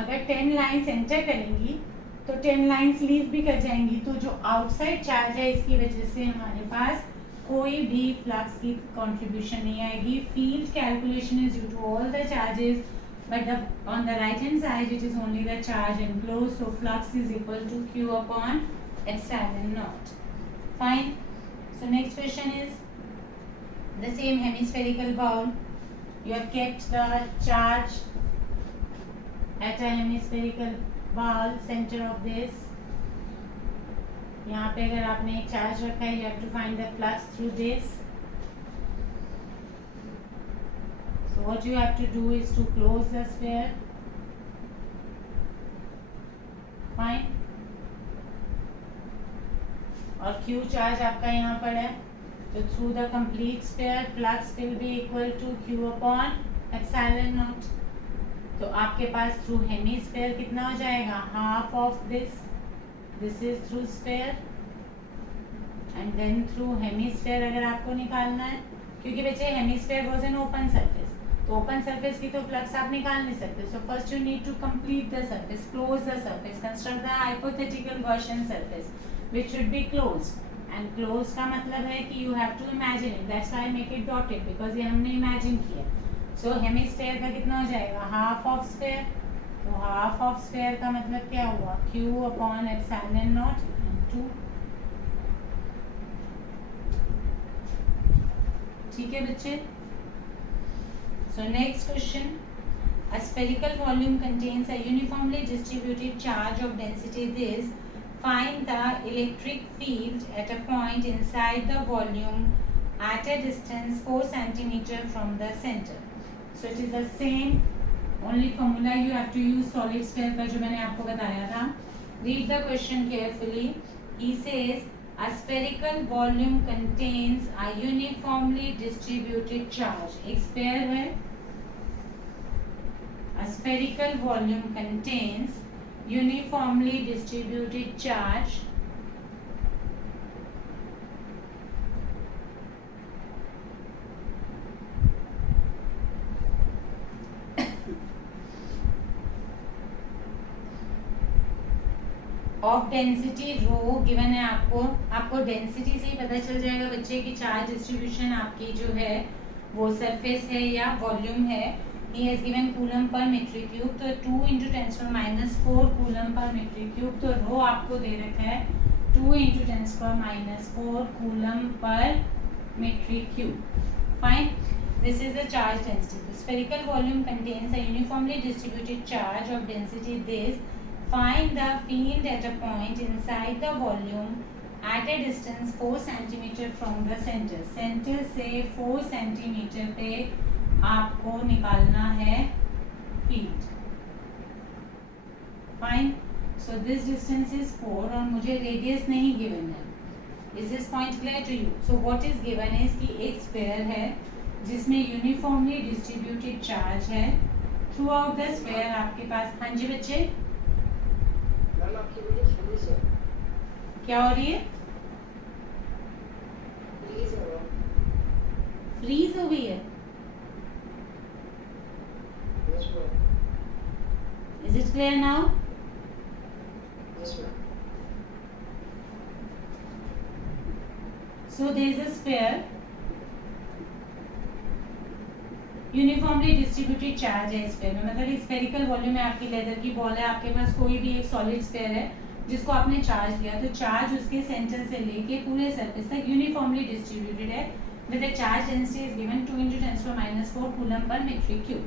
अगर 10 लाइंस एंटर करेंगी तो 10 लाइंस लीव भी कर जाएंगी, तो जो आउटसाइड चार्ज है इसकी वजह से हमारे पास कोई भी फ्लक्स की कंट्रीब्यूशन नहीं आएगी. Field calculation is due to all the charges, but on the right hand side it is only the charge enclosed, so flux is equal to q upon epsilon naught. Fine. So next question is the same hemispherical bowl. You have kept the charge at a hemispherical bowl, center of this. यहाँ पे अगर आपने एक charge रखा है, you have to find the flux through this. So what you have to do is to close the sphere. Fine. और Q charge आपका यहाँ पर है, तो through the complete sphere flux will be equal to Q upon epsilon naught. तो आपके पास through hemisphere कितना हो जाएगा, half of this. This is through sphere and then through hemisphere अगर आपको निकालना है, क्योंकि बच्चे hemisphere was an open surface, तो ओपन सरफेस की तो फ्लक्स आप निकाल नहीं सकते. So first you need to complete the surface, close the surface, construct the hypothetical Gaussian surface which should be closed. And close का मतलब है कि you have to imagine it, that's why I make it dotted, because ये हमने imagine किया. सो hemisphere का कितना हो जाएगा, हाफ ऑफ स्फीयर. तो हाफ ऑफ स्फीयर का मतलब क्या हुआ, Q upon epsilon not into. ठीक है बच्चे. So next question, a spherical volume contains a uniformly distributed charge of density this. Find the electric field at a point inside the volume at a distance 4 cm from the center. So it is the same, only formula you have to use solid sphere का जो मैंने आपको बताया था. Read the question carefully. He says a spherical volume contains a uniformly distributed charge. एक sphere है. A spherical volume contains uniformly distributed charge of density rho given है. आपको डेंसिटी से ही पता चल जाएगा बच्चे की चार्ज डिस्ट्रीब्यूशन आपकी जो है वो सरफेस है या वॉल्यूम है. He has given coulomb per metre cube, तो 2 × 10⁻⁴ कूलम पर मीटर क्यूब. तो रो आपको दे रखा है 2 × 10⁻⁴ coulomb per metre cube. Fine. This is the charge density. The spherical volume contains a uniformly distributed charge of density this. Find the field at a point inside the volume at a distance 4 cm from the center. Center से 4 cm पे आपको निकालना है field. Fine. So this distance is 4 और मुझे radius नहीं given है. Is this point clear to you? So what is given is कि एक sphere है जिसमें यूनिफॉर्मली डिस्ट्रीब्यूटेड चार्ज है. थ्रू आउट द स्फीयर आपके पास, हाँ जी बच्चे क्या हो रही है, फ्रीज हो गई है. Is it clear now? So there is a sphere, uniformly distributed charge है स्फीयर में, मतलब एक स्फेरिकल वॉल्यूम है, आपकी लेदर की बॉल है, आपके पास कोई भी एक सॉलिड स्फीयर है जिसको आपने चार्ज दिया, तो चार्ज उसके सेंटर से लेके पूरे सरफेस तक यूनिफॉर्मली डिस्ट्रीब्यूटेड है with the charge density is given 2 × 10⁻⁴ coulomb per metre cube.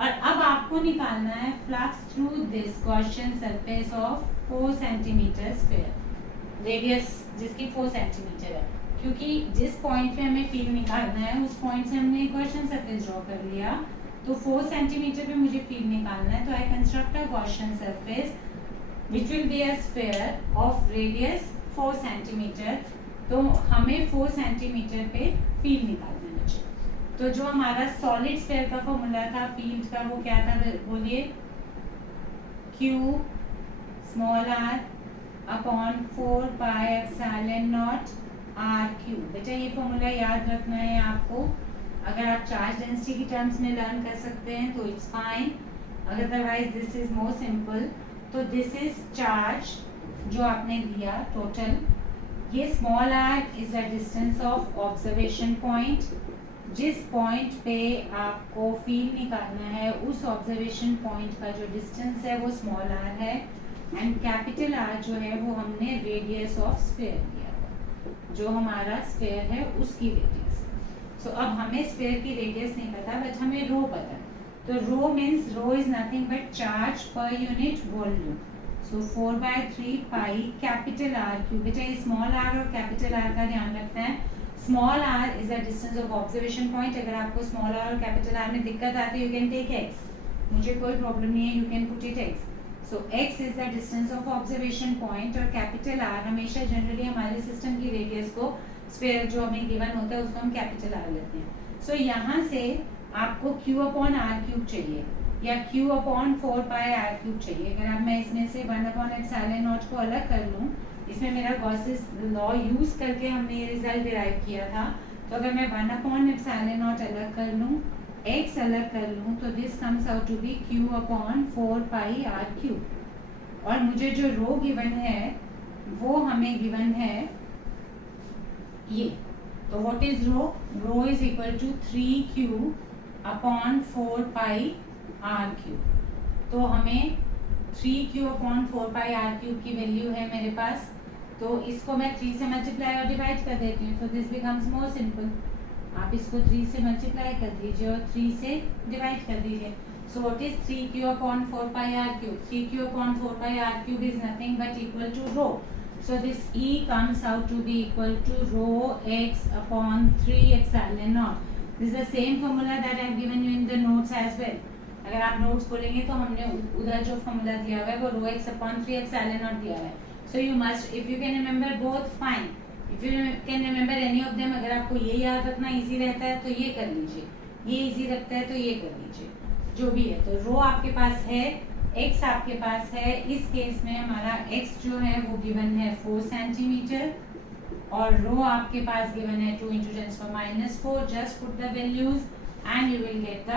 और अब आपको निकालना है flux through this Gaussian surface of 4 cm sphere, radius जिसकी 4 cm है. क्योंकि जिस पॉइंट पे हमें फील्ड निकालना है उस पॉइंट से हमने गॉसियन सरफेस ड्रॉ कर लिया, तो 4 cm पे मुझे फील्ड निकालना है. तो I construct a Gaussian surface which will be a sphere of radius 4 cm. तो हमें 4 cm पे फील्ड निकालना है बच्चे. तो जो हमारा सॉलिड स्फीयर का फॉर्मूला था फील्ड का वो क्या था बोलिए, Q small r upon 4πε0 r3. बेटा ये फॉर्मूला याद रखना है आपको. अगर आप चार्ज डेंसिटी की टर्म्स में लर्न कर सकते हैं तो it's fine, otherwise this is more simple. तो दिस इज चार्ज जो आपने दिया टोटल। ये small are is a distance of observation point. जिस पॉइंट पे आपको फील्ड निकालना है उस ऑब्जर्वेशन पॉइंट का जो डिस्टेंस है वो स्मॉल आर है, एंड कैपिटल आर जो है वो हमने रेडियस ऑफ स्फीयर दिया था, जो हमारा स्फीयर है उसकी रेडियस। सो अब हमें स्फीयर की रेडियस नहीं पता, बट हमें रो पता है। तो rho means rho is nothing but charge per unit volume. So 4/3 pi capital R cube. बेटा ये स्मॉल आर और कैपिटल आर का ध्यान रखना है। Small are is a distance of observation point. अगर आपको स्मॉल आर और कैपिटल आर में दिक्कत आती है, यू कैन टेक एक्स, मुझे कोई प्रॉब्लम नहीं है, you can put it x. So x is the distance of observation point, और कैपिटल R हमेशा जनरली हमारे सिस्टम की रेडियस को, स्फीयर जो हमें गिवन होता है उसको हम कैपिटल R लेते हैं। सो यहाँ से आपको q/r³ चाहिए या q/4πr³ चाहिए। अगर आप मैं इसमें से 1/ε0 को अलग कर लूँ, इसमें मेरा गॉसेस लॉ यूज करके हमने ये रिजल्ट डिराइव किया था, तो अगर मैं 1/ε0 अलग कर लूँ, x अलग कर लूँ, तो this comes out to be q/4πr³। और मुझे जो रो गिवन है वो हमें गिवन है ये। तो what is rho? Rho is equal to 3q/4πr³। तो हमें 3q/4πr³ की वैल्यू है मेरे पास, तो इसको मैं 3 से मल्टीप्लाई और डिवाइड कर देती हूँ। So this becomes more simple. आप इसको 3 से मल्टीप्लाई कर दीजिए और 3 से डिवाइड कर दीजिए। So what is 3q/4πr³? 3q/4πr³ is nothing but equal to rho. So this E comes out to be equal to rho x/3ε0। This is the same formula that I have given you in the notes as well. अगर आप notes खोलेंगे तो हमने उधर जो formula दिया हुआ है वो rho x/3ε0 दिया हुआ है। So you must, if you can remember both fine, if you can remember any of them. अगर आपको ये याद रखना इजी रहता है तो ये कर लीजिए, ये इजी रखता है तो ये कर लीजिए, जो भी है। तो रो आपके पास है, x आपके पास है। इस केस में हमारा x जो है वो गिवन है 4 सेंटीमीटर, और रो आपके पास गिवन है 2 × 10⁻⁴। Just put the values and you will get the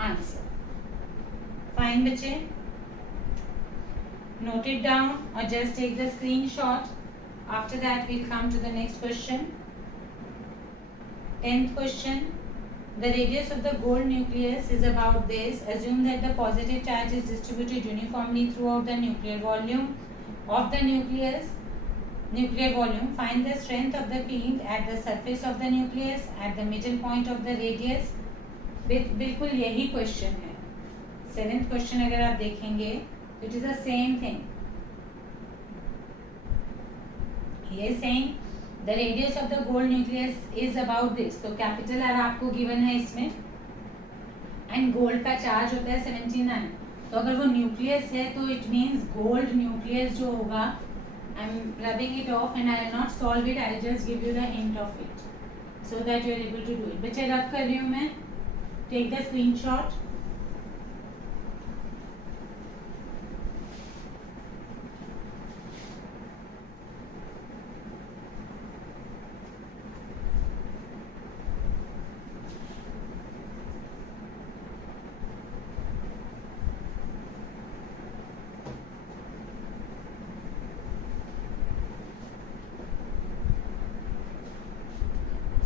answer. Fine बच्चे, note it down or just take the screenshot. After that we'll come to the next question. 10th question. The radius of the gold nucleus is about this. Assume that the positive charge is distributed uniformly throughout the nuclear volume of the nuclear volume. Find the strength of the field at the surface of the nucleus at the middle point of the radius. बिल्कुल यही question है। 7th question अगर आप देखेंगे, it is the same thing. He is saying the radius of the gold nucleus is about this. तो capital R आपको given है इसमें, एंड गोल्ड का चार्ज होता है 79। तो अगर वो न्यूक्लियस है तो इट मीन्स गोल्ड न्यूक्लियस जो होगा, I am rubbing it off and I will not solve it, I will just give you the hint of it so that you are able to do it. बच्चे rub कर रही हूँ मैं, take the screenshot.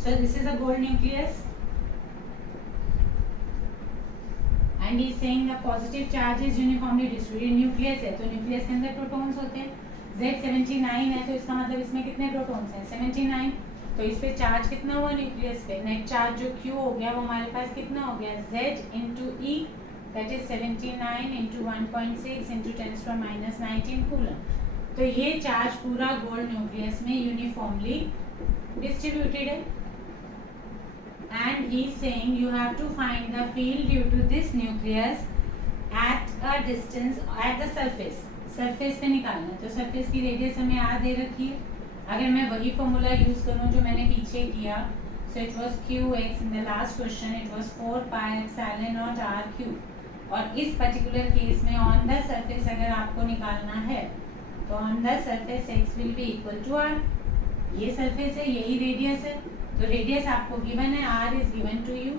So this is a gold nucleus and he is saying the positive charge is uniformly distributed. Nucleus है तो nucleus के अंदर protons होते हैं। Z79 है तो इसका मतलब इसमें कितने प्रोटॉन्स हैं? 79। तो इस पे चार्ज कितना हुआ न्यूक्लियस पे? नेट चार्ज जो Q हो गया वो हमारे पास कितना हो गया? Z into E, that is 79 into 1.6 into 10⁻⁻19 coulomb. तो ये चार्ज पूरा गोल्ड न्यूक्लियस में यूनिफॉर्मली डिस्ट्रीब्यूटेड है। And he is saying you have to find the field due to this nucleus at a distance at the surface. Surface पे निकालना, तो surface की radius हमें R दे रखी है। अगर मैं वही फॉर्मूला यूज करूँ जो मैंने पीछे किया, so it was qx in the last question, it was 4πε0 r³। और इस पर्टिकुलर केस में ऑन द सरफेस अगर आपको निकालना है तो on the surface x will be equal to r। ये सरफेस है, यही रेडियस है, तो रेडियस आपको गिवन है, r is given to you.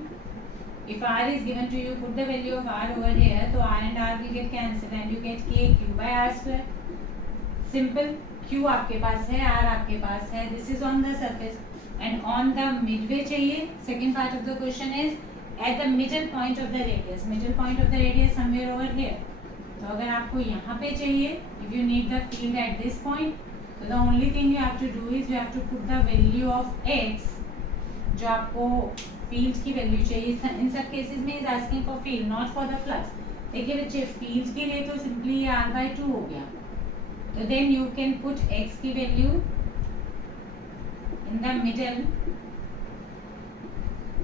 If r is given to you, put the value of r over here. So r and r will get cancelled and you get k q by r square. Simple. q आपके पास है, r आपके पास है. This is on the surface and on the midway चाहिए. Second part of the question is at the middle point of the radius. Middle point of the radius somewhere over here. तो अगर आपको यहाँ पे चाहिए, if you need the field at this point, so the only thing you have to do is you have to put the value of x, जो आपको field की value चाहिए. इन सब केसेस में is asking for field, not for the flux. देखिए बच्चे, field के लिए तो सिंपली r/2 हो गया. तो then you can put x की value in the middle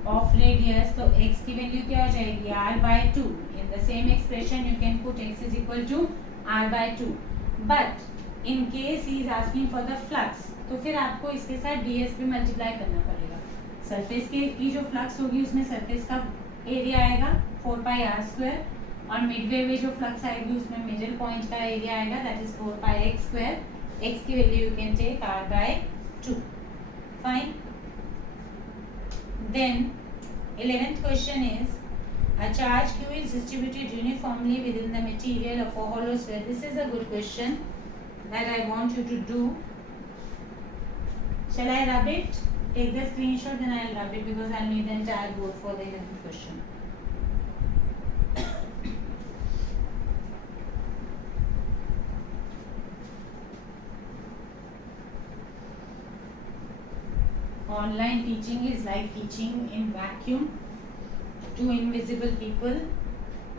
of radius. तो x की वैल्यू क्या हो जाएगी? r/2. In the same expression you can put x is equal to r/2. But in case he is asking for the flux, तो फिर आपको इसके साथ ds पे मल्टीप्लाई करना पड़ेगा. सरफेस की जो फ्लक्स होगी उसमें सरफेस का एरिया आएगा 4πr² और मिडवे में जो फ्लक्स आएगी उसमें मिडिल पॉइंट का एरिया आएगा, दैट इज 4πx². x की value you can take r/2. Fine. Then 11th question is a charge q is distributed uniformly within the material of a hollow sphere. This is a good question that I want you to do. Shall I rub it? Take the screenshot, then I'll rub it because I'll need the entire board for the 11th question. Online teaching is like teaching in vacuum to invisible people,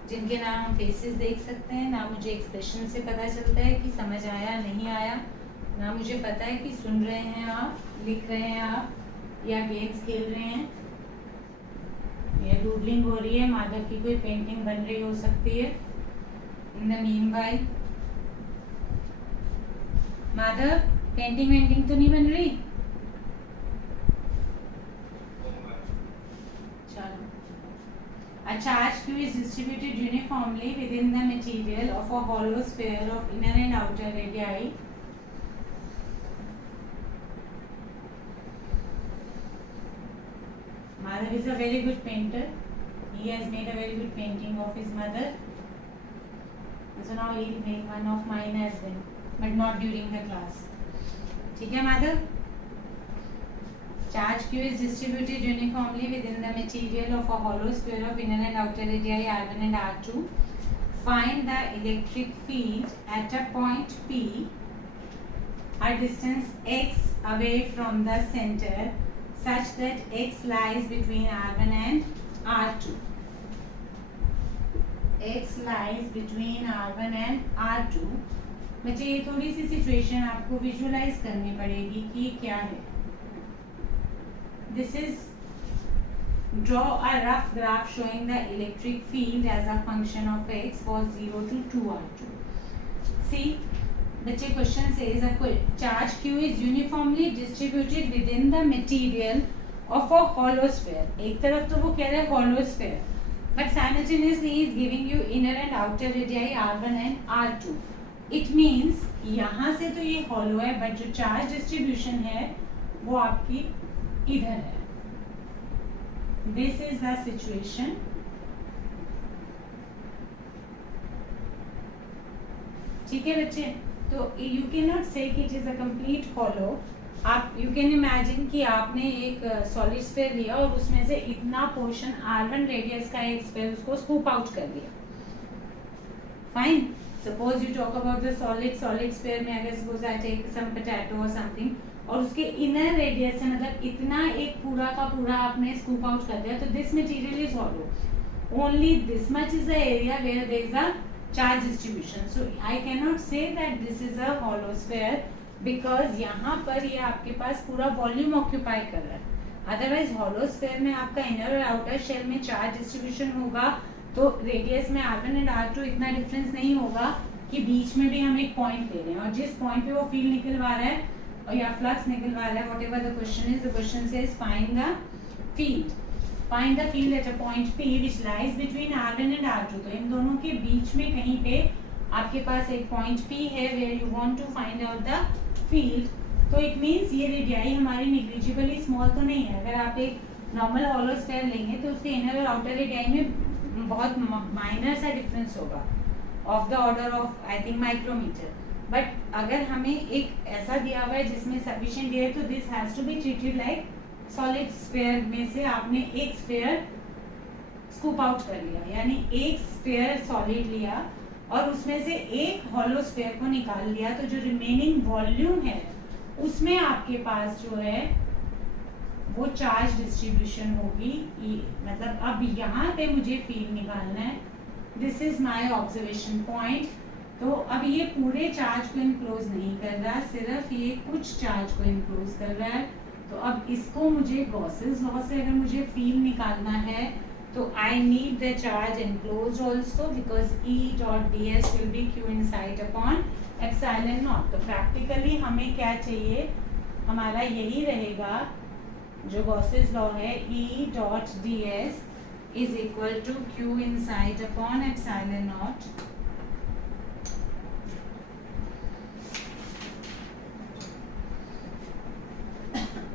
जिनके ना हम faces देख सकते हैं, ना मुझे expression से पता चलता है कि समझ आया नहीं आया, ना मुझे पता है कि सुन रहे हैं आप, लिख रहे हैं आप, या गेम्स खेल रहे हैं, या डूडलिंग हो रही है, माधव की कोई पेंटिंग बन रही हो सकती है. In the meanwhile Madhav, painting तो नहीं बन रही? चलो. A charge q is distributed uniformly within the material of a hollow sphere of inner and outer radii. Madhav is a very good painter. He has made a very good painting of his mother. So now he will make one of mine as well, but not during the class. ठीक है Madhav? Charge q is distributed uniformly within the material of a hollow sphere of inner and outer radii r1 and r2. Find the electric field at a point P, a distance x away from the center, such that x lies between r1 and r2. x lies between r1 and r2. बच्चे ये थोड़ी सी situation आपको visualise करनी पड़ेगी कि क्या है. This is draw a rough graph showing the electric field as a function of x for 0 to 2r2. See, बच्चे question says a charge q is uniformly distributed within the material of a hollow sphere. एक तरफ तो वो कह रहे हैं hollow sphere, but simultaneously he is giving you inner and outer radii r1 and r2. It means यहाँ से तो ये hollow है, but जो charge distribution है वो आपकी इधर है. This is the situation. ठीक है बच्चे, तो you cannot say कि it is a complete hollow. आप you can imagine कि आपने एक solid sphere लिया और उसमें से इतना portion r1 radius का एक sphere उसको scoop out कर दिया. Fine. Suppose you talk about the solid sphere में अगर suppose I take some potato or something और उसके इनर रेडियस से मतलब इतना एक पूरा का पूरा आपने स्कूप आउट कर दिया, तो this material is hollow. Only this much is the area where there is a charge distribution. So I can not say that this is a hollow sphere because यहाँ पर ये आपके पास पूरा वॉल्यूम ऑक्यूपाई कर रहा है. अदरवाइज हॉलो स्फीयर में आपका इनर और आउटर शेल में चार्ज डिस्ट्रीब्यूशन होगा तो रेडियस में r1 एंड r2 इतना डिफरेंस नहीं होगा कि बीच में भी हम एक पॉइंट ले रहे हैं और जिस पॉइंट पे वो फील्ड निकलवा रहा है और या फ्लक्स निकलवा रहा है, whatever the question is, the question says find the field. Find the field at a point P which lies between r1 and r2. तो इन दोनों के बीच में कहीं पे आपके पास एक पॉइंट P है where you want to find out the field. तो इट मींस ये रेडियाई हमारी नेग्लिजिबली स्मॉल तो नहीं है. अगर आप एक नॉर्मल हॉलो स्फीयर लेंगे तो उसके इनर और आउटर एरिया में बहुत माइनर सा डिफरेंस होगा of the order of I think micrometre. But अगर हमें एक ऐसा दिया हुआ है जिसमें सफिशिएंट एयर, तो this has to be treated like solid sphere में से आपने एक स्फीयर स्कूप आउट कर लिया, यानी एक स्फीयर सॉलिड लिया और उसमें से एक हॉलो स्फीयर को निकाल लिया, तो जो रिमेनिंग वॉल्यूम है उसमें आपके पास जो है वो चार्ज डिस्ट्रीब्यूशन होगी. मतलब अब यहाँ पे मुझे फील्ड निकालना है. This is my observation point. तो अब ये पूरे चार्ज को इनक्लोज नहीं कर रहा, सिर्फ ये कुछ चार्ज को इनक्लोज कर रहा है. तो अब इसको मुझे गॉसेस लॉ से अगर मुझे फील्ड निकालना है तो I need the charge enclosed also because E dot ds will be q inside upon epsilon naught. तो प्रैक्टिकली हमें क्या चाहिए, हमारा यही रहेगा जो गॉसेस लॉ है, E dot ds is equal to q inside upon epsilon naught.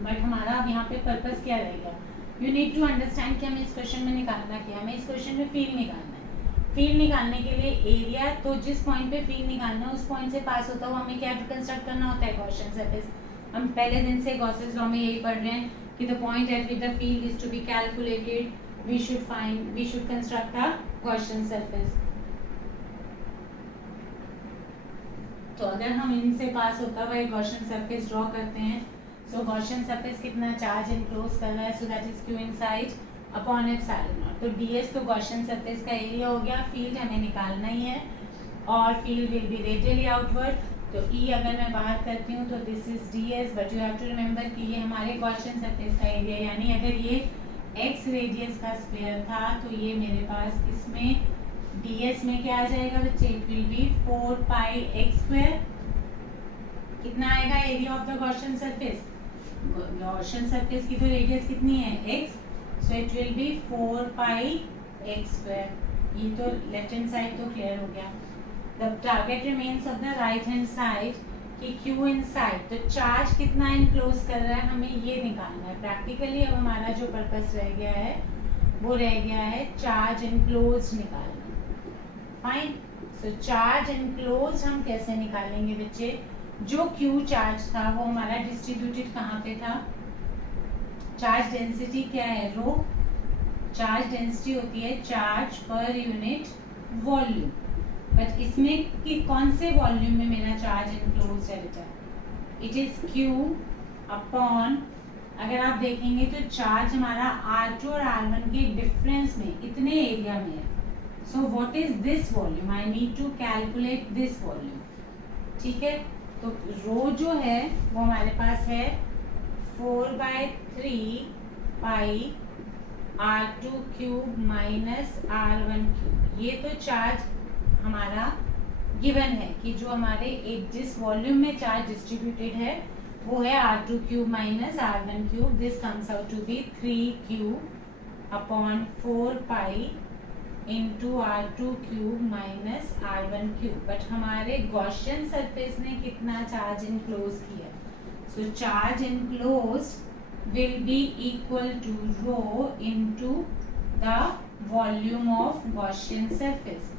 But हमारा अब यहाँ पे पर्पस क्या रहेगा, यू नीड टू अंडरस्टैंड कि हमें इस क्वेश्चन में निकालना क्या है. हमें इस क्वेश्चन में फील्ड निकालना है. फील्ड निकालने के लिए एरिया, तो जिस पॉइंट पे फील्ड निकालना है उस पॉइंट से पास होता हुआ हमें क्या कंस्ट्रक्ट करना होता है, गॉसियन सरफेस. हम पहले दिन से गॉसेस लॉ में यही पढ़ रहे हैं कि the point at which the field is to be calculated we should construct a Gaussian surface. तो अगर हम इनसे पास होता हुआ एक गॉसियन सरफेस ड्रॉ करते हैं, सो गॉसियन सरफेस कितना चार्ज इनक्लोज कर रहा है, so that is q inside upon epsilon not. तो ds तो गॉसियन सरफेस का एरिया हो गया. फील्ड हमें निकालना ही है और field will be radially outward. तो E अगर मैं बाहर करती हूँ तो this is ds, but you have to remember कि ये हमारे गॉसियन सरफेस का एरिया, यानी अगर ये x रेडियस का स्फीयर था तो ये मेरे पास इसमें ds में क्या आ जाएगा बच्चे, it will B 4 pi x square. कितना आएगा area of the Gaussian surface, Gaussian surface की तो रेडियस कितनी है x, so it will B 4 pi x square. ये तो लेफ्ट हैंड साइड तो क्लियर हो गया. The target remains of the right hand side कि q इनसाइड, तो चार्ज कितना इनक्लोज कर रहा है हमें ये निकालना है. प्रैक्टिकली अब हमारा जो पर्पस रह गया है वो रह गया है चार्ज इनक्लोज निकालना. फाइन. सो चार्ज इनक्लोज हम कैसे निकालेंगे बच्चे, जो Q चार्ज था वो हमारा डिस्ट्रीब्यूटेड कहाँ पे था, चार्ज डेंसिटी क्या है, रो. चार्ज डेंसिटी होती है charge per unit volume. But इसमें कि कौन से वॉल्यूम में मेरा चार्ज इनक्लोज है बेटा, इट इज Q अपॉन, अगर आप देखेंगे तो चार्ज हमारा R2 और R1 के डिफरेंस में इतने एरिया में है. So what is this volume, I need to calculate this volume. ठीक है. तो रो जो है वो हमारे पास है 4/3 पाई R2 cube minus R1 cube. ये तो चार्ज हमारा गिवन है कि जो हमारे एक जिस वॉल्यूम में चार्ज डिस्ट्रीब्यूटेड है वो है R2 cube minus R1 cube. This comes out to be 3Q upon 4 pi into R2 cube minus R1 cube. But हमारे गॉसियन सरफेस ने कितना चार्ज इनक्लोज किया, so charge enclose will be equal to rho into the volume of Gaussian surface.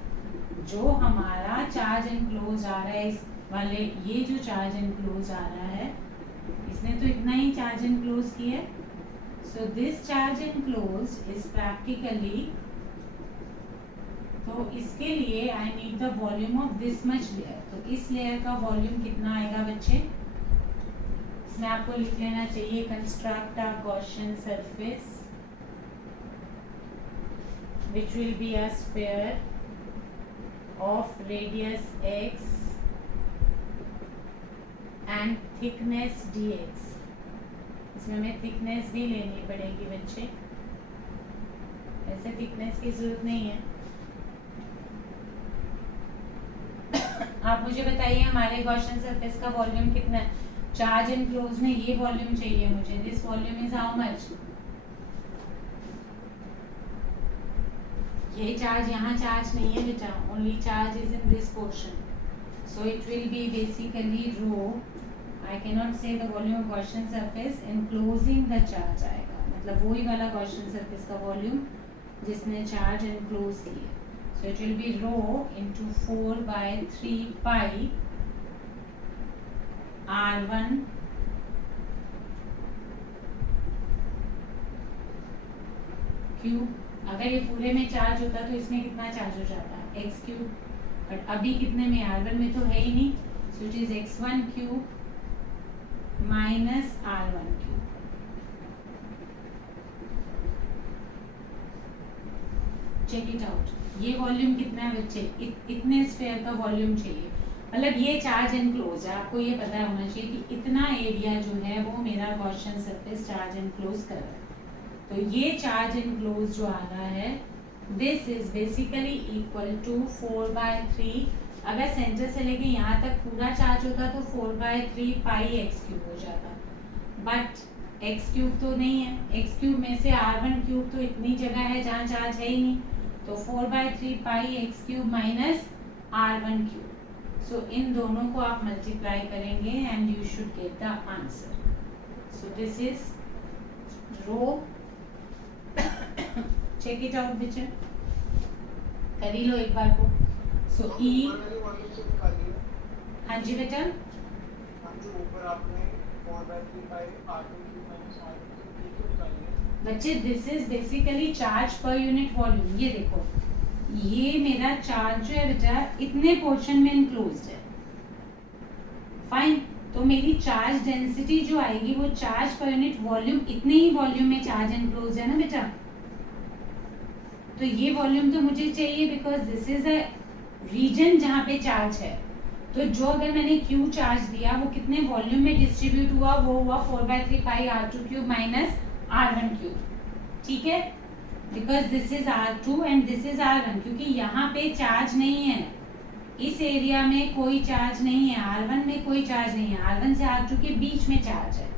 जो हमारा charge enclose आ रहा है इस वाले, ये जो चार्ज इनक्लोज आ रहा है इसने तो इतना ही चार्ज इनक्लोज किया है. So this charge enclose is practically, तो इसके लिए I need the volume of this much layer. तो इस लेयर का वॉल्यूम कितना आएगा बच्चे, इसमें आपको लिख लेना चाहिए construct a Gaussian surface which will be a sphere of radius x and thickness dx. इसमें हमें थिकनेस भी लेनी पड़ेगी बच्चे, ऐसे थिकनेस की जरूरत नहीं है. आप मुझे बताइए हमारे गॉसियन सरफेस का वॉल्यूम कितना है, चार्ज इनक्लोज में ये वॉल्यूम चाहिए मुझे. This volume is how much, ये चार्ज यहाँ चार्ज नहीं है बेटा, only charge is in this portion. So it will be basically rho, I can not say the volume of Gaussian surface enclosing the charge आएगा. मतलब वही वाला Gaussian surface का वॉल्यूम जिसने चार्ज एनक्लोज किया. So it will be rho into 4/3 pi r1 cube. अगर ये पूरे में चार्ज होता तो इसमें कितना चार्ज हो जाता, x क्यूब. बट अभी कितने में, r1 में तो है ही नहीं. So it is x1 cube minus r1 cube. Check it out. ये वॉल्यूम कितना है बच्चे, इतने स्फीयर का वॉल्यूम चाहिए. मतलब ये चार्ज एनक्लोज है, आपको ये पता होना चाहिए कि इतना एरिया जो है वो मेरा गॉसियन सरफेस चार्ज एनक्लोज कर रहा है. तो ये चार्ज एनक्लोज जो आ रहा है this is basically equal to 4/3. अगर सेंटर से लेके यहाँ तक पूरा चार्ज होता तो 4/3 पाई एक्स क्यूब हो जाता. बट एक्स क्यूब तो नहीं है. एक्स क्यूब में से r1 क्यूब तो इतनी जगह है जहाँ चार्ज है ही नहीं. तो 4/3 pi X cube minus r1 cube. So इन दोनों को आप मल्टीप्लाई करेंगे and you should get the answer. So this is rho. Check it out बच्चे, कर ही लो एक बार को. सो ई, हाँ जी बेटा, बच्चे this is basically charge per unit volume. ये देखो, ये मेरा चार्ज जो है बेटा इतने पोर्शन में इनक्लोज्ड है. फाइन. तो मेरी चार्ज डेंसिटी जो आएगी वो चार्ज पर यूनिट वॉल्यूम, इतने ही वॉल्यूम में चार्ज एनक्लोज है ना बेटा. तो ये वॉल्यूम तो मुझे चाहिए because this is a region जहाँ पे चार्ज है. तो जो अगर मैंने Q चार्ज दिया वो कितने वॉल्यूम में डिस्ट्रीब्यूट हुआ, वो हुआ 4/3 पाई r2 cube minus r1 cube. ठीक है, because this is r2 and this is r1. क्योंकि यहाँ पे चार्ज नहीं है, इस एरिया में कोई चार्ज नहीं है, r1 में कोई चार्ज नहीं है, r1 से r2 के बीच में चार्ज है.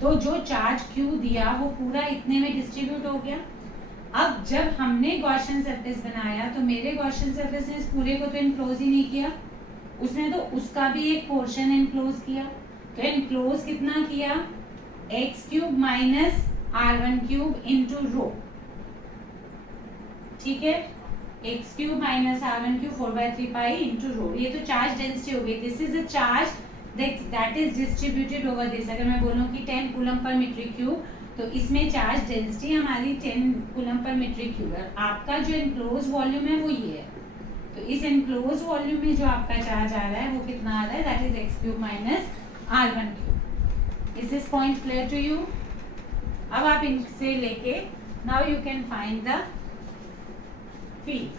तो जो चार्ज Q दिया वो पूरा इतने में डिस्ट्रीब्यूट हो गया. अब जब हमने गॉसियन सरफेस बनाया तो मेरे गॉसियन सरफेस ने इस पूरे को तो इनक्लोज ही नहीं किया, उसने तो उसका भी एक पोर्शन इनक्लोज किया. तो इनक्लोज कितना किया, x cube minus r1 cube into rho. ठीक है, x cube minus r1 cube 4/3 pi into rho. ये तो चार्ज डेंसिटी हो गई. This is a charge that is distributed over this. अगर मैं बोलूं कि 10 कूलम पर मीटर क्यूब, तो इसमें चार्ज डेंसिटी हमारी 10 कूलम पर मीटर क्यूब है. आपका जो इनक्लोज वॉल्यूम है वो ये है. तो इस इनक्लोज वॉल्यूम में जो आपका चार्ज आ रहा है वो कितना आ रहा है, that is x cube minus r1 cube. Is this point clear to you? अब आप इनसे लेके now you can find the field.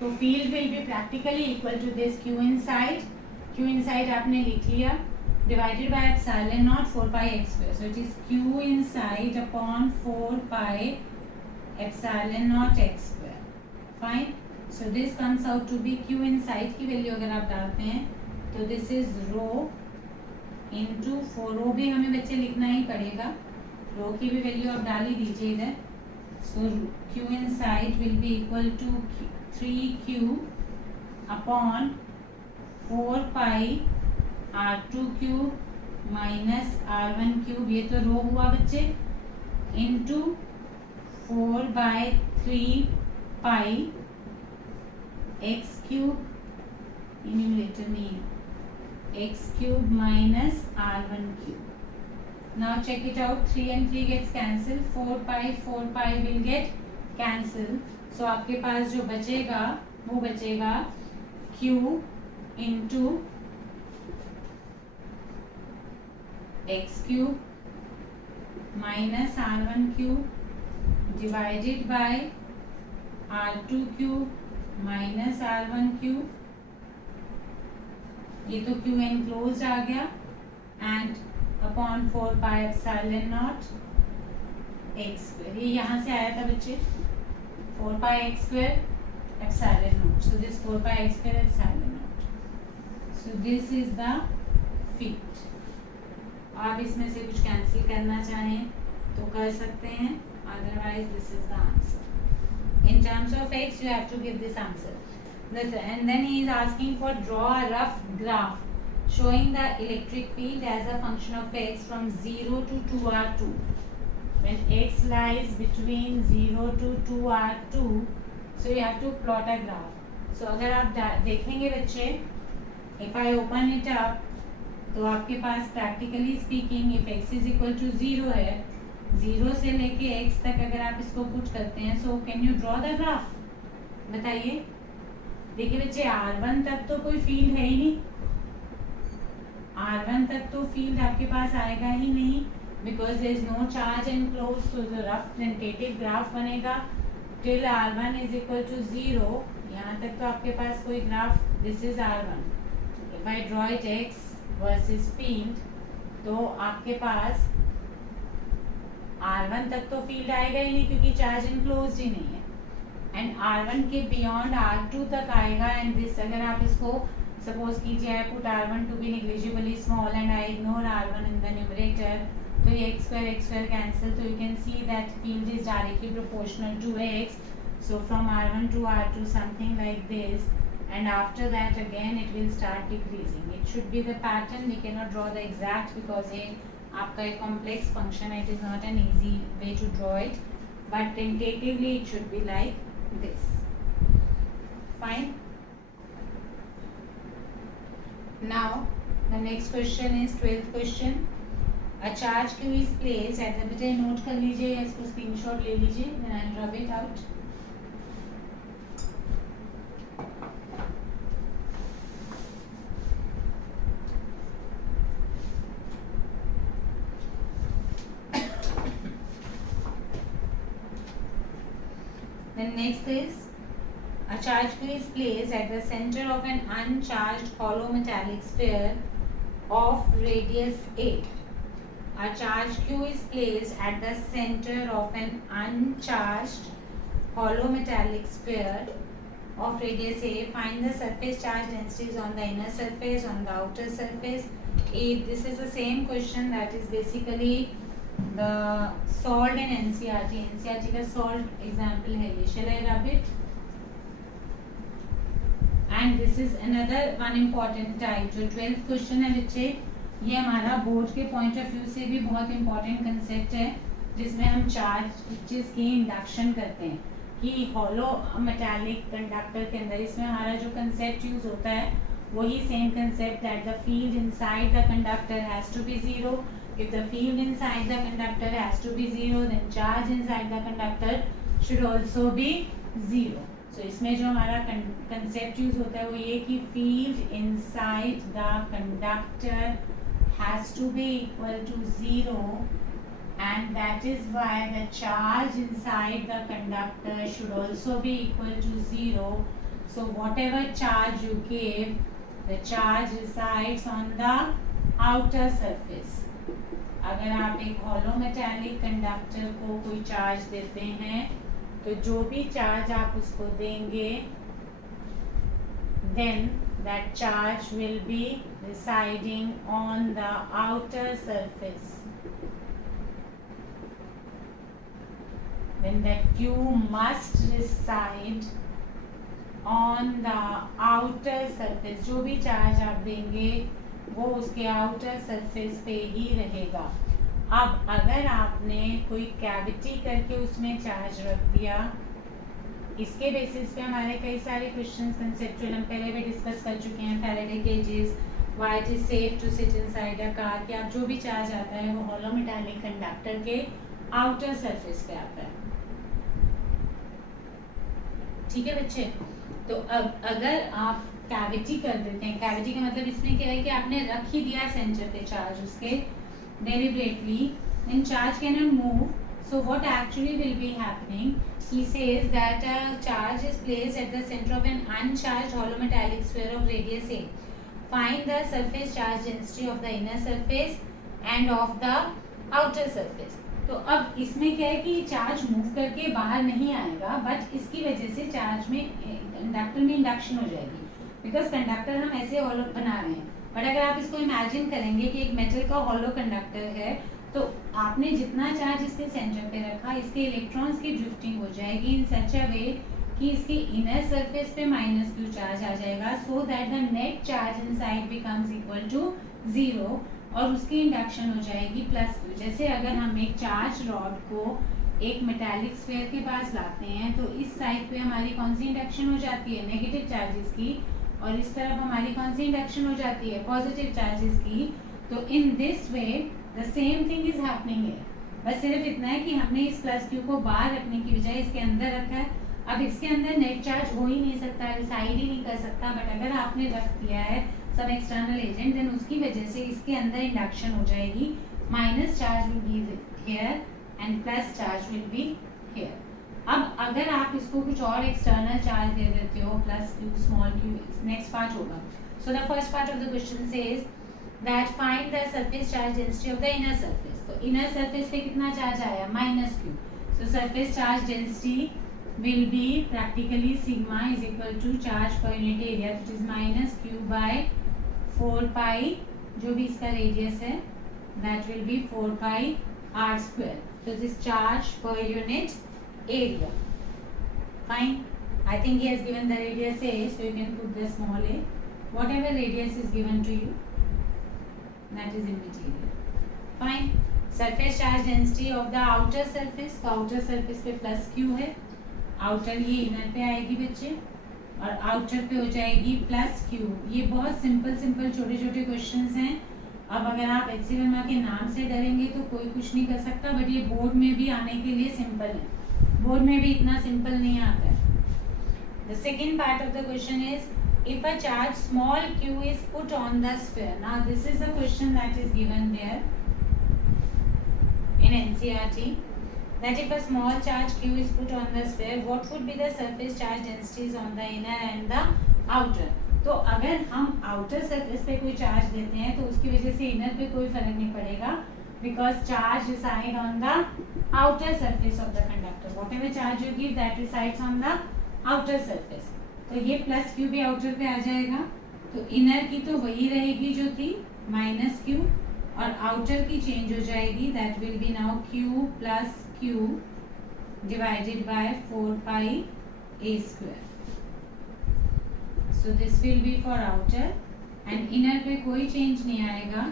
तो field will be practically equal to this Q inside. Q inside आपने लिख लिया, divided by epsilon naught 4 pi x square. So it is Q inside upon 4 pi epsilon naught x square. Fine. So this comes out to be Q inside की value अगर आप डालते हैं तो this is rho into 4. रो भी हमें बच्चे लिखना ही पड़ेगा, रो की भी वैल्यू आप डाल ही दीजिए इधर. So Q inside will be equal to 3Q upon 4 pi r2 cube minus r1 cube. ये तो रो हुआ बच्चे, into 4/3 pi x cube, numerator में x cube minus r1 cube. Now check it out. 3 and 3 gets cancelled. 4 pi will get cancelled. सो आपके पास जो बचेगा वो बचेगा q into x cube minus r1 cube divided by r2 cube minus r1 cube. ये तो q enclose आ गया and upon 4 pi epsilon not x square. ये यहाँ से आया था बच्चे 4 पाई x square epsilon not. So this 4 pi x square epsilon not. So this is the field. आप इसमें से कुछ कैंसिल करना चाहें तो कर सकते हैं, otherwise this is the answer. In terms of x, you have to give this answer. And then he is asking for draw a rough graph showing the electric field as a function of x from 0 to 2r2. When x lies between 0 to 2r2, so you have to plot a graph. So अगर आप देखेंगे बच्चे, if I open it up, तो आपके पास practically speaking if x is equal to 0 है, 0 से लेके x तक अगर आप इसको पुट करते हैं, so can you draw the graph? बताइए. देखिए बच्चे, r1 तक तो कोई फील्ड है ही नहीं, r1 तक तो फील्ड आपके पास आएगा ही नहीं, because there is no charge enclose. So जो रफ टेंटेटिव ग्राफ बनेगा till r1 is equal to 0, यहाँ तक तो आपके पास कोई graph, this is r1. If I draw it x versus field, तो आपके पास r1 तक तो फील्ड आएगा ही नहीं क्योंकि चार्ज एनक्लोज ही नहीं है, एंड r1 के बियॉन्ड r2 तक आएगा. एंड दिस अगर आप इसको सपोज कीजिए, I put r1 to be negligibly small and I ignore r1 in the numerator, तो ये x square कैंसिल, तो you can see that field is directly proportional to x. So from r1 to r2 something like this, and after that again it will start decreasing. It should be the pattern. We cannot draw the exact because ये आपका एक complex function, it is not an easy way to draw it, but tentatively it should be like this. Fine. Now the next question is 12th question. A charge q is placed at the, बेटे note कर लीजिए या इसको screenshot ले लीजिए, then I'll rub it out. Then next is a charge q is placed at the center of an uncharged hollow metallic sphere of radius a. A charge q is placed at the center of an uncharged hollow metallic sphere of radius a. Find the surface charge densities on the inner surface, on the outer surface. This is the same question that is basically the solved in NCERT. NCERT का solved example है ये. Shall I rub it? And this is another one important type. जो 12th question है बच्चे, ये हमारा board के point of view से भी बहुत इंपॉर्टेंट कंसेप्ट है, जिसमें हम चार्जेस की इंडक्शन करते हैं कि हॉलो मेटालिक कंडक्टर के अंदर. इसमें हमारा जो कंसेप्ट यूज होता है वही same concept, that the field inside the conductor has to be zero. If the field inside the conductor has to be zero, then charge inside the conductor should also be zero. So इसमें जो हमारा concept use होता है वो ये कि field inside the conductor has to be equal to 0, and that is why the charge inside the conductor should also be equal to 0. So whatever charge you give, the charge resides on the outer surface. अगर आप एक hollow metallic conductor को कोई charge देते हैं, तो जो भी charge आप उसको देंगे, then that charge will be residing on the outer surface. Then that q must reside on the outer surface. जो भी charge आप देंगे वो उसके outer surface पे ही रहेगा. अब अगर आपने कोई cavity करके उसमें charge रख दिया, इसके बेसिस पे हमारे कई सारे क्वेश्चंस कंसेप्चुअल हम पहले भी डिस्कस कर चुके हैं. Faraday cages, why it is safe to sit inside a car, कि आप जो भी चार्ज आता है वो हॉलो मेटालिक कंडक्टर के आउटर सरफेस पे आता है. ठीक है बच्चे. तो अब अगर आप कैविटी कर देते हैं, कैविटी का मतलब इसमें क्या है कि आपने रख ही दिया सेंटर पे चार्ज उसके deliberately, then charge can not move. So what actually will be happening? He says that a charge is placed at the center of an uncharged hollow metallic sphere of radius a. Find the surface charge density of the inner surface and of the outer surface. तो अब इसमें क्या है कि charge move करके बाहर नहीं आएगा, बट इसकी वजह से चार्ज में कंडक्टर में इंडक्शन हो जाएगी, बिकॉज कंडक्टर हम ऐसे हॉलो बना रहे हैं. बट अगर आप इसको इमेजिन करेंगे कि एक मेटल का हॉलो कंडक्टर है, तो आपने जितना चार्ज इसके सेंटर पे रखा, इसके इलेक्ट्रॉन्स की ड्रिफ्टिंग हो जाएगी इन सच अ वे कि इसके इनर सरफेस पे माइनस क्यू चार्ज आ जाएगा, so that the net charge inside becomes equal to 0 और उसकी इंडक्शन हो जाएगी प्लस क्यू। जैसे अगर हम एक चार्ज रॉड को एक मेटालिक स्फीयर के पास लाते हैं तो इस साइड पे हमारी कौन सी इंडक्शन हो जाती है, नेगेटिव चार्जेस की, और इस तरफ हमारी कौन सी इंडक्शन हो जाती है, पॉजिटिव चार्जेस की। तो in this way the same thing is happening है, बस सिर्फ इतना है कि हमने इस प्लस क्यू को बाहर रखने की बजाय इसके अंदर रखा है। अब इसके अंदर नेट चार्ज हो ही नहीं सकता, रिसाइड ही नहीं कर सकता, बट अगर आपने रख दिया है सब एक्सटर्नल एजेंट देन उसकी वजह से इसके अंदर इंडक्शन हो जाएगी, minus charge will be here and plus charge will be here. अब अगर आप इसको कुछ और एक्सटर्नल चार्ज दे देते हो, plus Q small Q, next part होगा। So the first part of the question says that find the surface charge density of the inner surface. तो इनर सरफेस पे कितना चार्ज आया, minus Q, so surface charge density will be practically sigma is equal to charge per unit area, which is minus q by 4 pi, जो भी इसका radius है, that will be 4 pi r square. So this charge per unit area. Fine. I think he has given the radius a, so you can put the small a. Whatever radius is given to you, that is immaterial. Fine. Surface charge density of the outer surface. तो outer surface पे plus q है, outer ये inner पे आएगी बच्चे, और outer पे हो जाएगी प्लस क्यू। ये बहुत सिंपल सिंपल छोटे छोटे क्वेश्चंस हैं। अब अगर आप एचसी वर्मा के नाम से डरेंगे तो कोई कुछ नहीं कर सकता, बट ये बोर्ड में भी आने के लिए सिंपल है, बोर्ड में भी इतना सिंपल नहीं आता है। The second part of the question is if a charge small q is put on the sphere. Now this is a question that is given there in NCERT, that if a small charge q is put on the sphere, what would be the surface charge densities on the inner and the outer। तो अगर हम outer surface पे कोई charge देते हैं तो उसकी वजह से inner पे कोई फर्क नहीं पड़ेगा, because charge reside on the outer surface of the conductor, whatever charge you give that resides on the outer surface। तो ये plus q भी outer पे आ जाएगा, तो inner की तो वही रहेगी जो थी minus q, और outer की change हो जाएगी, that will be now q plus q divided by 4 pi a square। So this will be for outer and inner पे कोई change नहीं आएगा,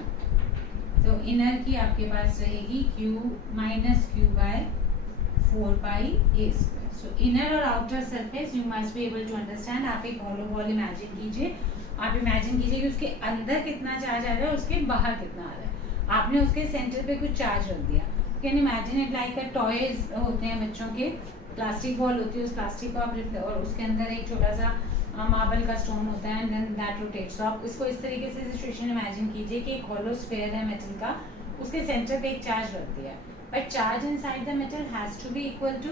तो inner की आपके पास रहेगी q minus q by 4 pi a square। So inner और outer surface you must be able to understand। आप एक hollow ball imagine कीजिए, आप imagine कीजिए कि उसके अंदर कितना चार्ज आ रहा है, उसके बाहर कितना आ रहा है। आपने उसके सेंटर पे कुछ चार्ज रख दिया, can imagine it like a toys होते हैं बच्चों के, प्लास्टिक बॉल होती है, उस प्लास्टिक को आप और उसके अंदर एक छोटा सा मार्बल का स्टोन होता है एंड देन दैट रोटेट्स। तो आप इसको इस तरीके से सिचुएशन इमेजिन कीजिए कि एक हॉलो स्फीयर है मेटल का, उसके सेंटर पे एक चार्ज रख दिया, but charge inside the metal has to be equal to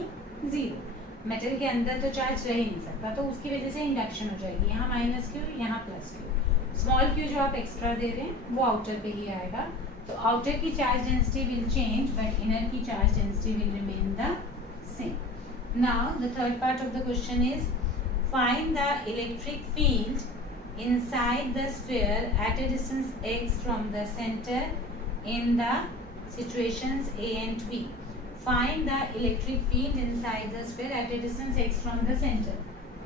0। Metal के अंदर तो चार्ज रह ही नहीं सकता, तो उसकी वजह से इंडक्शन हो जाएगी, यहाँ माइनस क्यू यहाँ प्लस क्यू। स्मॉल क्यू जो आप एक्स्ट्रा दे रहे हैं वो आउटर पे ही आएगा, तो आउटर की charge density will change but inner की charge density will remain the same. Now the third part of the question is find the electric field inside the sphere at a distance x from the centre in the situations a and b। Find the electric field inside the sphere at a distance x from the centre.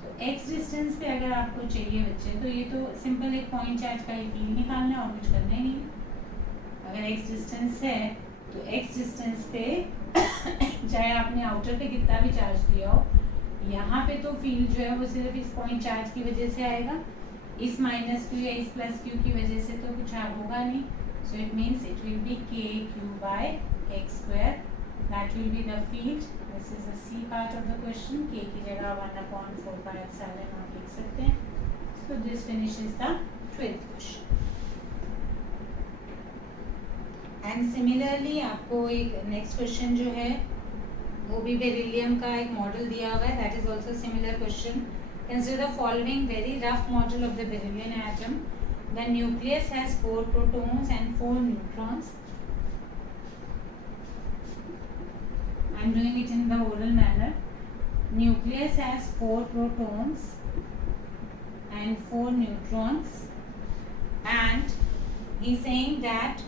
तो x distance पे अगर आपको चाहिए बच्चे तो ये तो simple एक पॉइंट चार्ज का ही फील्ड निकालना है और कुछ करना ही नहीं है। अगर x डिस्टेंस है तो x डिस्टेंस पे चाहे आपने आउटर पे कितना भी चार्ज दिया हो, यहाँ पे तो फील्ड जो है वो सिर्फ इस पॉइंट चार्ज की वजह से आएगा, इस माइनस क्यू या इस प्लस क्यू की वजह से तो कुछ होगा नहीं। So it means it will B k q by x square, that will be the field। this is the c part of the question। k की जगह 1/4 pi epsilon आप लिख सकते हैं। so this finishes the 12th question। And similarly आपको एक next question जो है वो भी बेरिलियम का एक मॉडल दिया हुआ है, that is also similar question. Consider the following very rough model of the beryllium atom. The nucleus has 4 protons and 4 neutrons. I am doing it in the oral manner. Nucleus has 4 protons and 4 neutrons, and he is saying that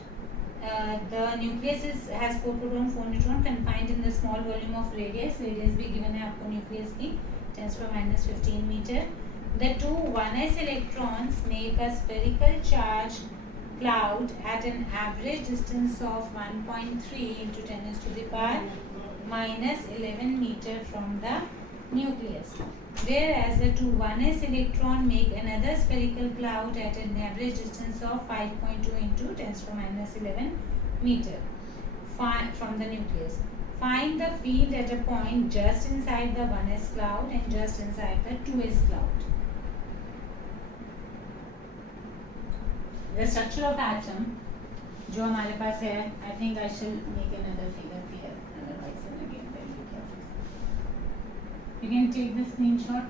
the nucleus has 4 proton 4 neutron confined in the small volume of radius भी given है आपको nucleus की। 10⁻⁻15 meter. The two 1s electrons make a spherical charge cloud at an average distance of 1.3 into 10⁻⁻11 meter from the nucleus. Whereas the two 1s electron make another spherical cloud at an average distance of 5.2 into 10⁻⁻11 meter from the nucleus. Find the field at a point just inside the 1s cloud and just inside the 2s cloud. The structure of atom जो हमारे पास है, I think I shall make another figure here, otherwise and again very careful. You can take the screenshot.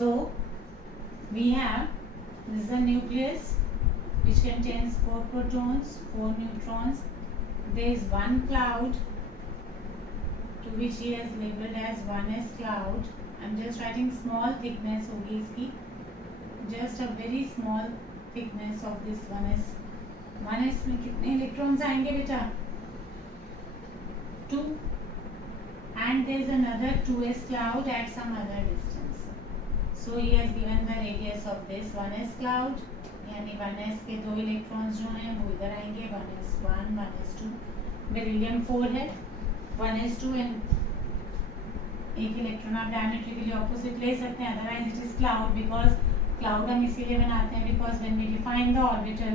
So we have, this is a nucleus which contains 4 protons, 4 neutrons. There is one cloud to which he has labeled as 1s cloud. I'm just writing small thickness होगी इसकी, just a very small thickness of this 1s. 1s में कितने electrons आएंगे बेटा? 2. And there is another 2s cloud at some other distance. So he has given the radius of this 1s cloud, यानी 1s के 2 electrons जो हैं वो इधर आएंगे, 1s1, 1s2. बेरिलियम 4 है, 1s2 एंड एक इलेक्ट्रॉन आप डायमेट्रिकली ऑपोजिट ले सकते हैं, otherwise it is cloud. Because cloud हम इसीलिए बनाते हैं because when we define the orbital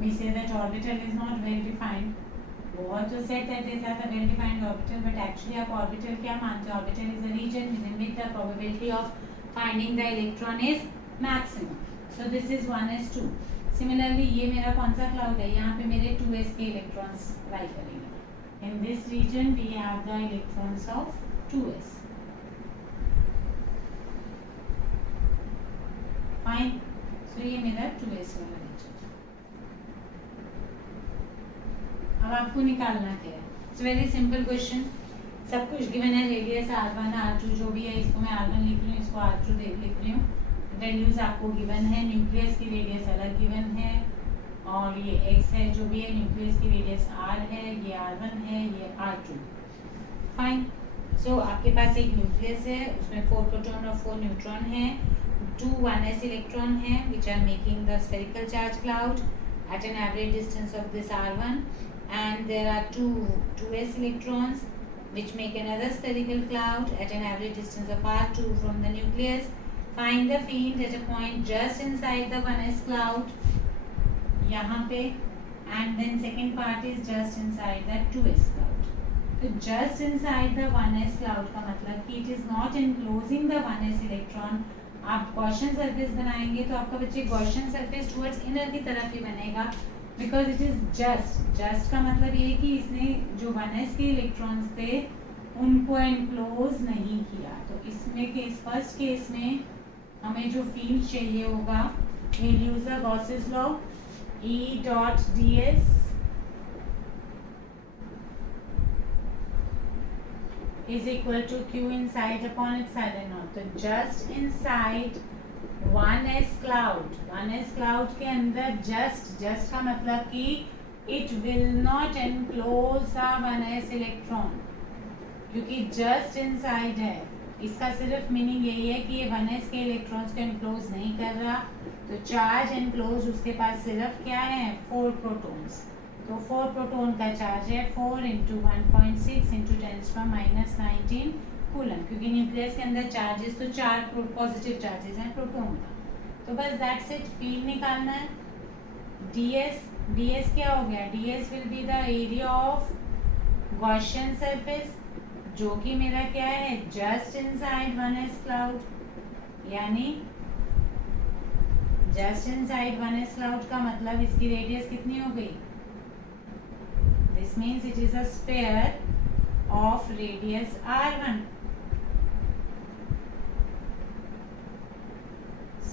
we say that orbital is not well defined. बहुत तो set that is a well defined orbital, but actually आप ऑर्बिटल क्या मानते हैं? Orbital is a region within the probability of finding the electron is maximum. So this is 1s2. Similarly ये मेरा कौन सा क्लाउड है? यहाँ पे मेरे 2s के इलेक्ट्रॉन्स लाई करेंगे. In this region we have the electrons of 2s. Fine. So ये मेरा 2s वाला region. अब आपको निकालना क्या है? It's very simple question. सब कुछ given है, रेडियस r1 r2 जो भी है, इसको मैं r1 लिख रही हूँ, इसको r2 लिख रही हूँ. वैल्यूज आपको गिवन है, न्यूक्लियस की रेडियस अलग गिवन है, और ये x है जो भी है, न्यूक्लियस की रेडियस r है, ये r1 है, ये r2. फाइन. सो आपके पास एक न्यूक्लियस है, उसमें 4 प्रोटॉन और 4 न्यूट्रॉन है, 2 1s इलेक्ट्रॉन हैं which are making the spherical charge cloud at an average distance of this r1, and there are 2 2s electrons which make another spherical cloud at an average distance of r2 from the nucleus. Find the field at a point just inside the 1s cloud यहाँ पे, and then second part is just inside the 2s cloud. तो just inside the 1s cloud का मतलब कि it is not enclosing the 1s electron. आप Gaussian surface बनाएंगे तो आपका बच्चे गॉसियन सरफेस टुवर्ड्स इनर की तरफ ही बनेगा, बिकॉज इट इज जस्ट का मतलब ये है कि इसने जो 1s के इलेक्ट्रॉन्स थे उनको एनक्लोज नहीं किया. तो इसमें फर्स्ट केस में हमें जो फील्ड चाहिए होगा, we'll use the Gauss's law. E dot ds is equal to q inside upon epsilon naught. तो just inside 1s cloud, 1s cloud के अंदर just का मतलब कि it will not enclose the 1s electron, क्योंकि just inside है. इसका सिर्फ मीनिंग यही है कि ये 1s के इलेक्ट्रॉन्स को एनक्लोज नहीं कर रहा. तो चार्ज एनक्लोज उसके पास सिर्फ क्या है? 4 प्रोटॉन्स. तो 4 प्रोटॉन का चार्ज है 4 इंटू 1.6 इंटू 10⁻⁻19 कूलम, क्योंकि न्यूक्लियस के अंदर चार्जेस तो 4 पॉजिटिव चार्जेस हैं प्रोटॉन का. तो बस दैट्स इट. फील्ड निकालना है. ds क्या हो गया? ds will be the area of Gaussian surface, जो कि मेरा क्या है? जस्ट इनसाइड 1s क्लाउड, यानी जस्ट इनसाइड 1s क्लाउड का मतलब इसकी रेडियस कितनी हो गई? This means it is a sphere of radius r1.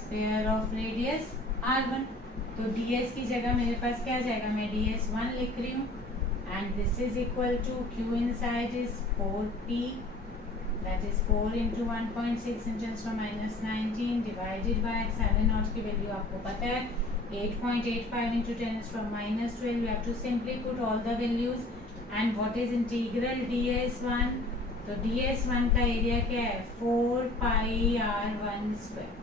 Sphere of radius r1। तो ds की जगह मेरे पास क्या आ जाएगा, मैं ds1 लिख रही हूँ and this is equal to q inside is 4p, that is 4 into 1.6 into 10 to minus 19 divided by epsilon naught की वैल्यू आपको पता है 8.85 into 10 to minus 12। you have to simply put all the values and what is integral ds1, तो ds1 का area क्या है 4 pi r1 square,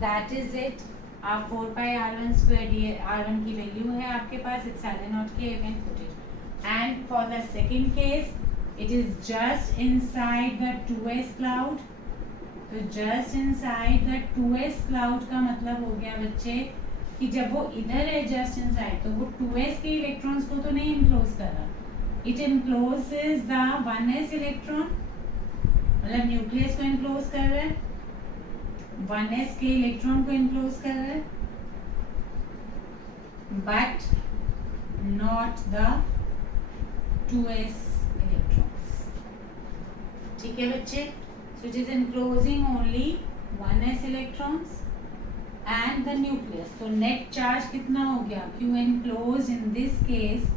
that is it। आप 4 pi r1 square r1 की वैल्यू है आपके पास epsilon naught की, you can put it। and for the second case it is just inside the 2s cloud। तो just inside the 2s cloud का मतलब हो गया बच्चे कि जब वो इधर है just inside, तो वो 2s के इलेक्ट्रॉन्स को तो नहीं इनक्लोज कर रहा, it encloses the 1s electron, मतलब न्यूक्लियस को इनक्लोज कर रहा है, 1s के इलेक्ट्रॉन को इनक्लोज कर रहा है, but not the 2s electrons। ठीक है बच्चे, so it is enclosing only 1s electrons and the nucleus। तो net charge कितना हो गया, Q enclosed in this case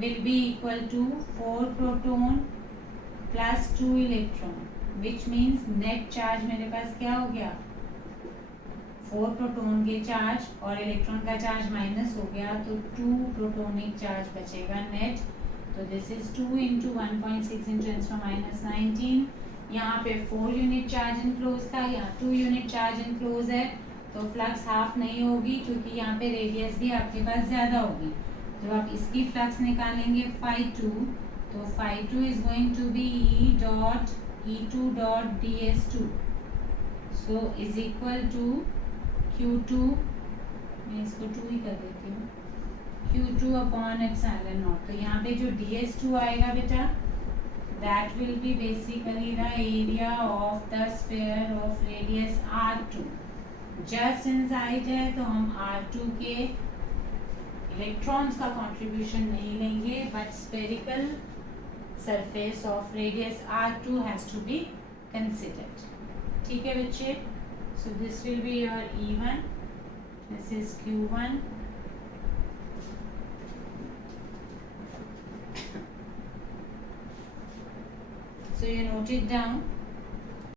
will be equal to 4 proton plus 2 electron, which means net charge मेरे पास क्या हो गया 4 प्रोटॉन के चार्ज और इलेक्ट्रॉन का चार्ज माइनस हो गया, तो 2 प्रोटोनिक चार्ज बचेगा नेट। तो this is 2 into 1.6 into 10 to minus 19। यहाँ पे 4 यूनिट चार्ज इनक्लोज था, यहाँ 2 यूनिट चार्ज इनक्लोज है, तो फ्लक्स हाफ नहीं होगी क्योंकि यहाँ पे रेडियस भी आपके पास ज़्यादा होगी। जब आप इसकी फ्लक्स निकालेंगे phi2, तो phi2 is going to be E dot E2 dot ds2, so is equal to Q2, मैं इसको 2 ही कर देती हूँ, Q2 अपॉन एप्सिलॉन नॉट। तो यहाँ पे जो ds2 आएगा बेटा, that will be basically the area of the sphere of radius r2। just inside है तो हम r2 के इलेक्ट्रॉन्स का कंट्रीब्यूशन नहीं लेंगे, but spherical surface of radius r2 has to be considered। ठीक है बच्चे, so this will be your E1, this is Q1, so you note it down।